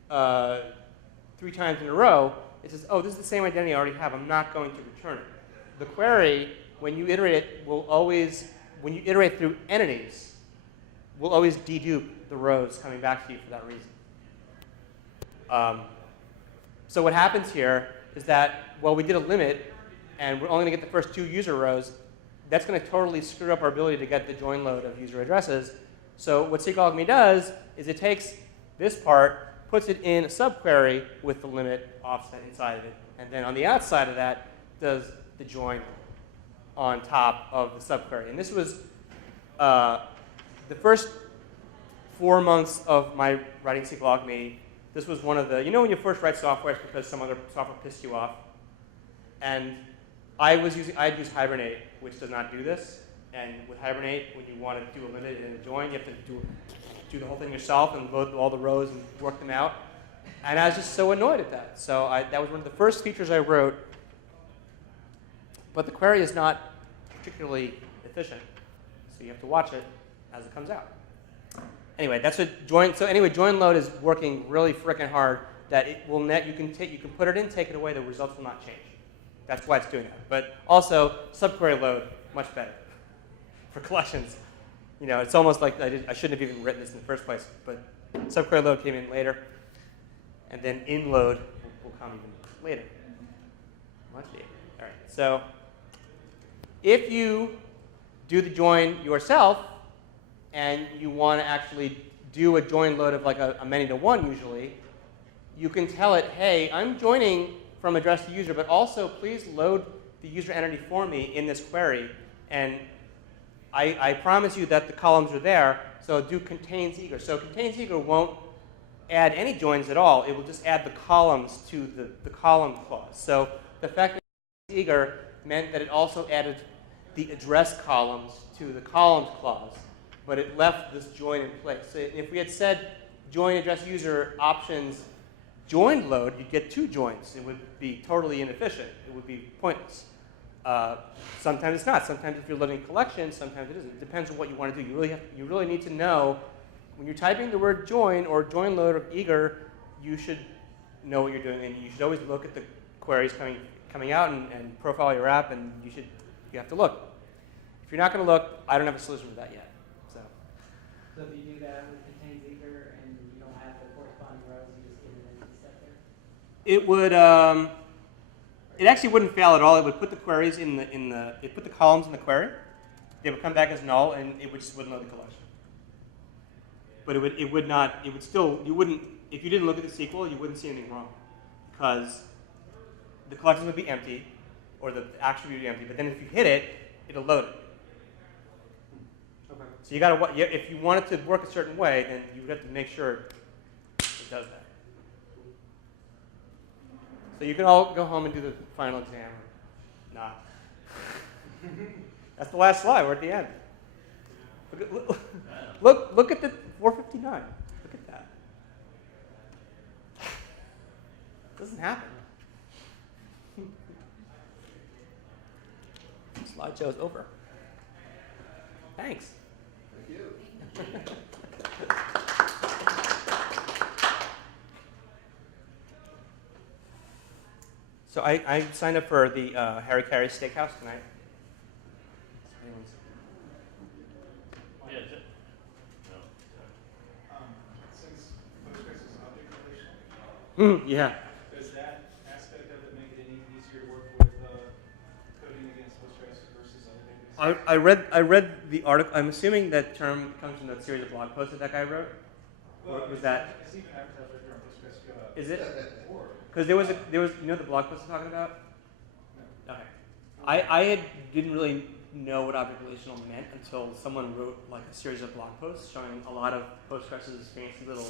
3 times in a row, it says, oh, this is the same identity I already have. I'm not going to return it. The query, when you iterate it, will always, when you iterate through entities, will always dedupe the rows coming back to you for that reason. So what happens here is that, well, we did a limit, and we're only going to get the first 2 user rows. That's going to totally screw up our ability to get the join load of user addresses. So what SQLAlchemy does is it takes this part, puts it in a subquery with the limit offset inside of it, and then on the outside of that does the join on top of the subquery. And this was the first 4 months of my writing SQLAlchemy. This was one of the, when you first write software, it's because some other software pissed you off. And I'd use Hibernate, which does not do this. And with Hibernate, when you want to do a limit and a join, you have to do the whole thing yourself and load all the rows and work them out. And I was just so annoyed at that. So that was one of the first features I wrote. But the query is not particularly efficient. So you have to watch it as it comes out. Anyway, that's what join. So anyway, join load is working really frickin' hard. That it will you can put it in, take it away. The results will not change. That's why it's doing that. But also subquery load much better for collections. It's almost like I shouldn't have even written this in the first place. But subquery load came in later, and then in load will come even later, much later. All right. So if you do the join yourself, and you want to actually do a join load of like a many-to-one usually, you can tell it, hey, I'm joining from address to user, but also please load the user entity for me in this query. And I promise you that the columns are there, so do contains eager. So contains eager won't add any joins at all. It will just add the columns to the column clause. So the fact that contains eager meant that it also added the address columns to the columns clause, but it left this join in place. So if we had said join address user options join load, you'd get 2 joins. It would be totally inefficient. It would be pointless. Sometimes it's not. Sometimes if you're loading collections, sometimes it isn't. It depends on what you want to do. You really need to know when you're typing the word join or join load or eager, you should know what you're doing, and you should always look at the queries coming out and profile your app, and you have to look. If you're not going to look, I don't have a solution for that yet. So if you do that with contains eager and you don't have the corresponding rows, you just give it an empty set there? It would. It actually wouldn't fail at all. It would put the queries it put the columns in the query. They would come back as null, and it just wouldn't load the collection. But it would not. It would still. You wouldn't. If you didn't look at the SQL, you wouldn't see anything wrong, because the collection would be empty, or the attribute would be empty. But then if you hit it, it'll load it. So you got to, if you want it to work a certain way, then you would have to make sure it does that. So you can all go home and do the final exam, or not. That's the last slide. We're at the end. Look at the 459. Look at that. It doesn't happen. Slideshow's over. Thanks. Thank you. So I signed up for the Harry Carey Steakhouse tonight. Yeah, no. Since Postgres is object relational, Yeah. does that aspect of it make it any easier to work with coding against Postgres versus other databases? I read the article. I'm assuming that term comes from that series of blog posts that guy wrote. Or was that? It's even advertised right here on Postgres. Is it? Or Because there was you know the blog post I'm talking about? Okay. I didn't really know what object relational meant until someone wrote like a series of blog posts showing a lot of Postgres's fancy little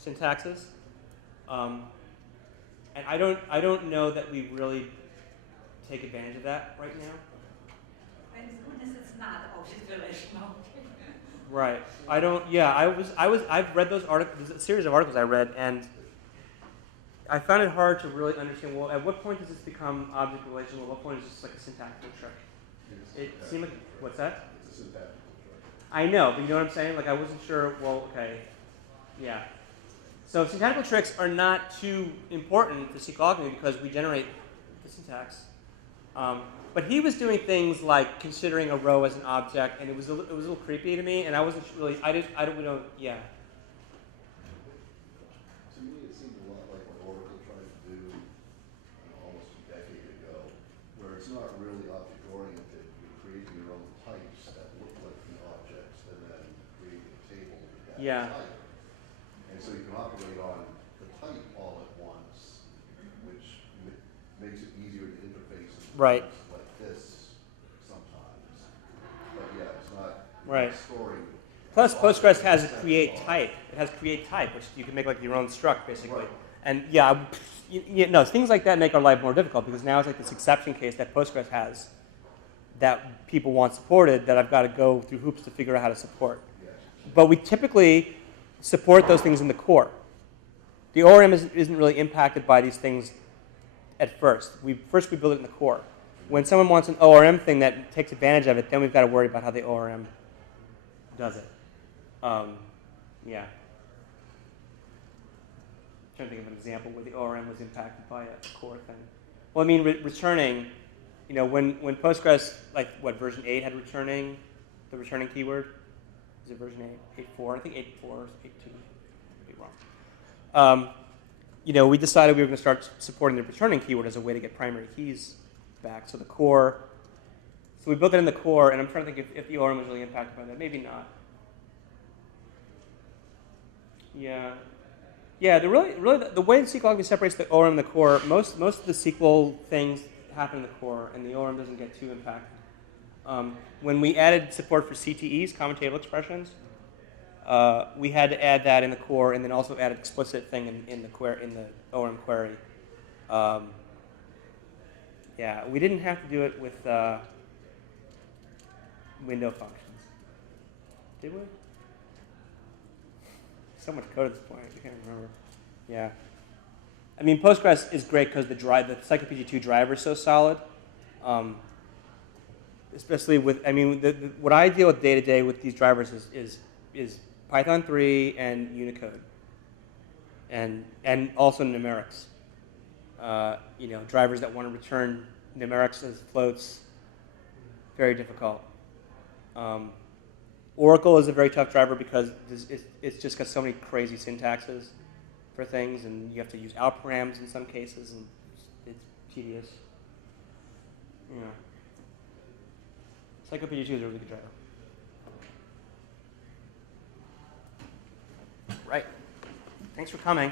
syntaxes. And I don't know that we really take advantage of that right now. Thank goodness it's not object relational. Right. I don't. Yeah. I've read those articles. There's a series of articles I read, and I found it hard to really understand. Well, at what point does this become object relational? At what point is this like a syntactical trick? It seemed like what's that? It's a syntactical trick. I know, but you know what I'm saying? Like I wasn't sure. Well, okay. Yeah. So syntactical tricks are not too important to SQLAlchemy because we generate the syntax. But he was doing things like considering a row as an object, and it was a little creepy to me, and I wasn't really. I don't know. Yeah. To me, it seemed a lot like what Oracle tried to do almost a decade ago, where it's not really object-oriented. You're creating your own types that look like the objects, and then creating a table with that type. And so you can operate on the type all at once, which makes it easier to interface with Right. things like this sometimes. But yeah, it's not Right. storing. Plus, Postgres has a create type. It has create type, which you can make like your own struct, basically. Right. And yeah, no, things like that make our life more difficult because now it's like this exception case that Postgres has that people want supported that I've got to go through hoops to figure out how to support. Yes. But we typically support those things in the core. The ORM isn't really impacted by these things at first. First we build it in the core. When someone wants an ORM thing that takes advantage of it, then we've got to worry about how the ORM does it. Yeah. I'm trying to think of an example where the ORM was impacted by a core thing. Well, I mean, returning, you know, when Postgres, like what, version 8 had returning, the returning keyword? Is it version 8? 8.4? I think 8.4 or 8.2. Could be wrong. You know, we decided we were going to start supporting the returning keyword as a way to get primary keys back. So the core, so we built it in the core, and I'm trying to think if the ORM was really impacted by that. Maybe not. Yeah. Yeah, the way SQLAlchemy separates the ORM and the core, most of the SQL things happen in the core, and the ORM doesn't get too impacted. When we added support for CTEs, common table expressions, we had to add that in the core, and then also add an explicit thing in the ORM query. Yeah, we didn't have to do it with window functions, did we? So much code at this point, I can't remember. Yeah. I mean, Postgres is great because the CyclePG2 driver is so solid. Especially with, I mean, what I deal with day to day with these drivers is Python 3 and Unicode, and also numerics. You know, drivers that want to return numerics as floats, very difficult. Oracle is a very tough driver because it's just got so many crazy syntaxes for things, and you have to use outparams in some cases, and it's tedious. You know. CyclePG2 is a really good driver. Right. Thanks for coming.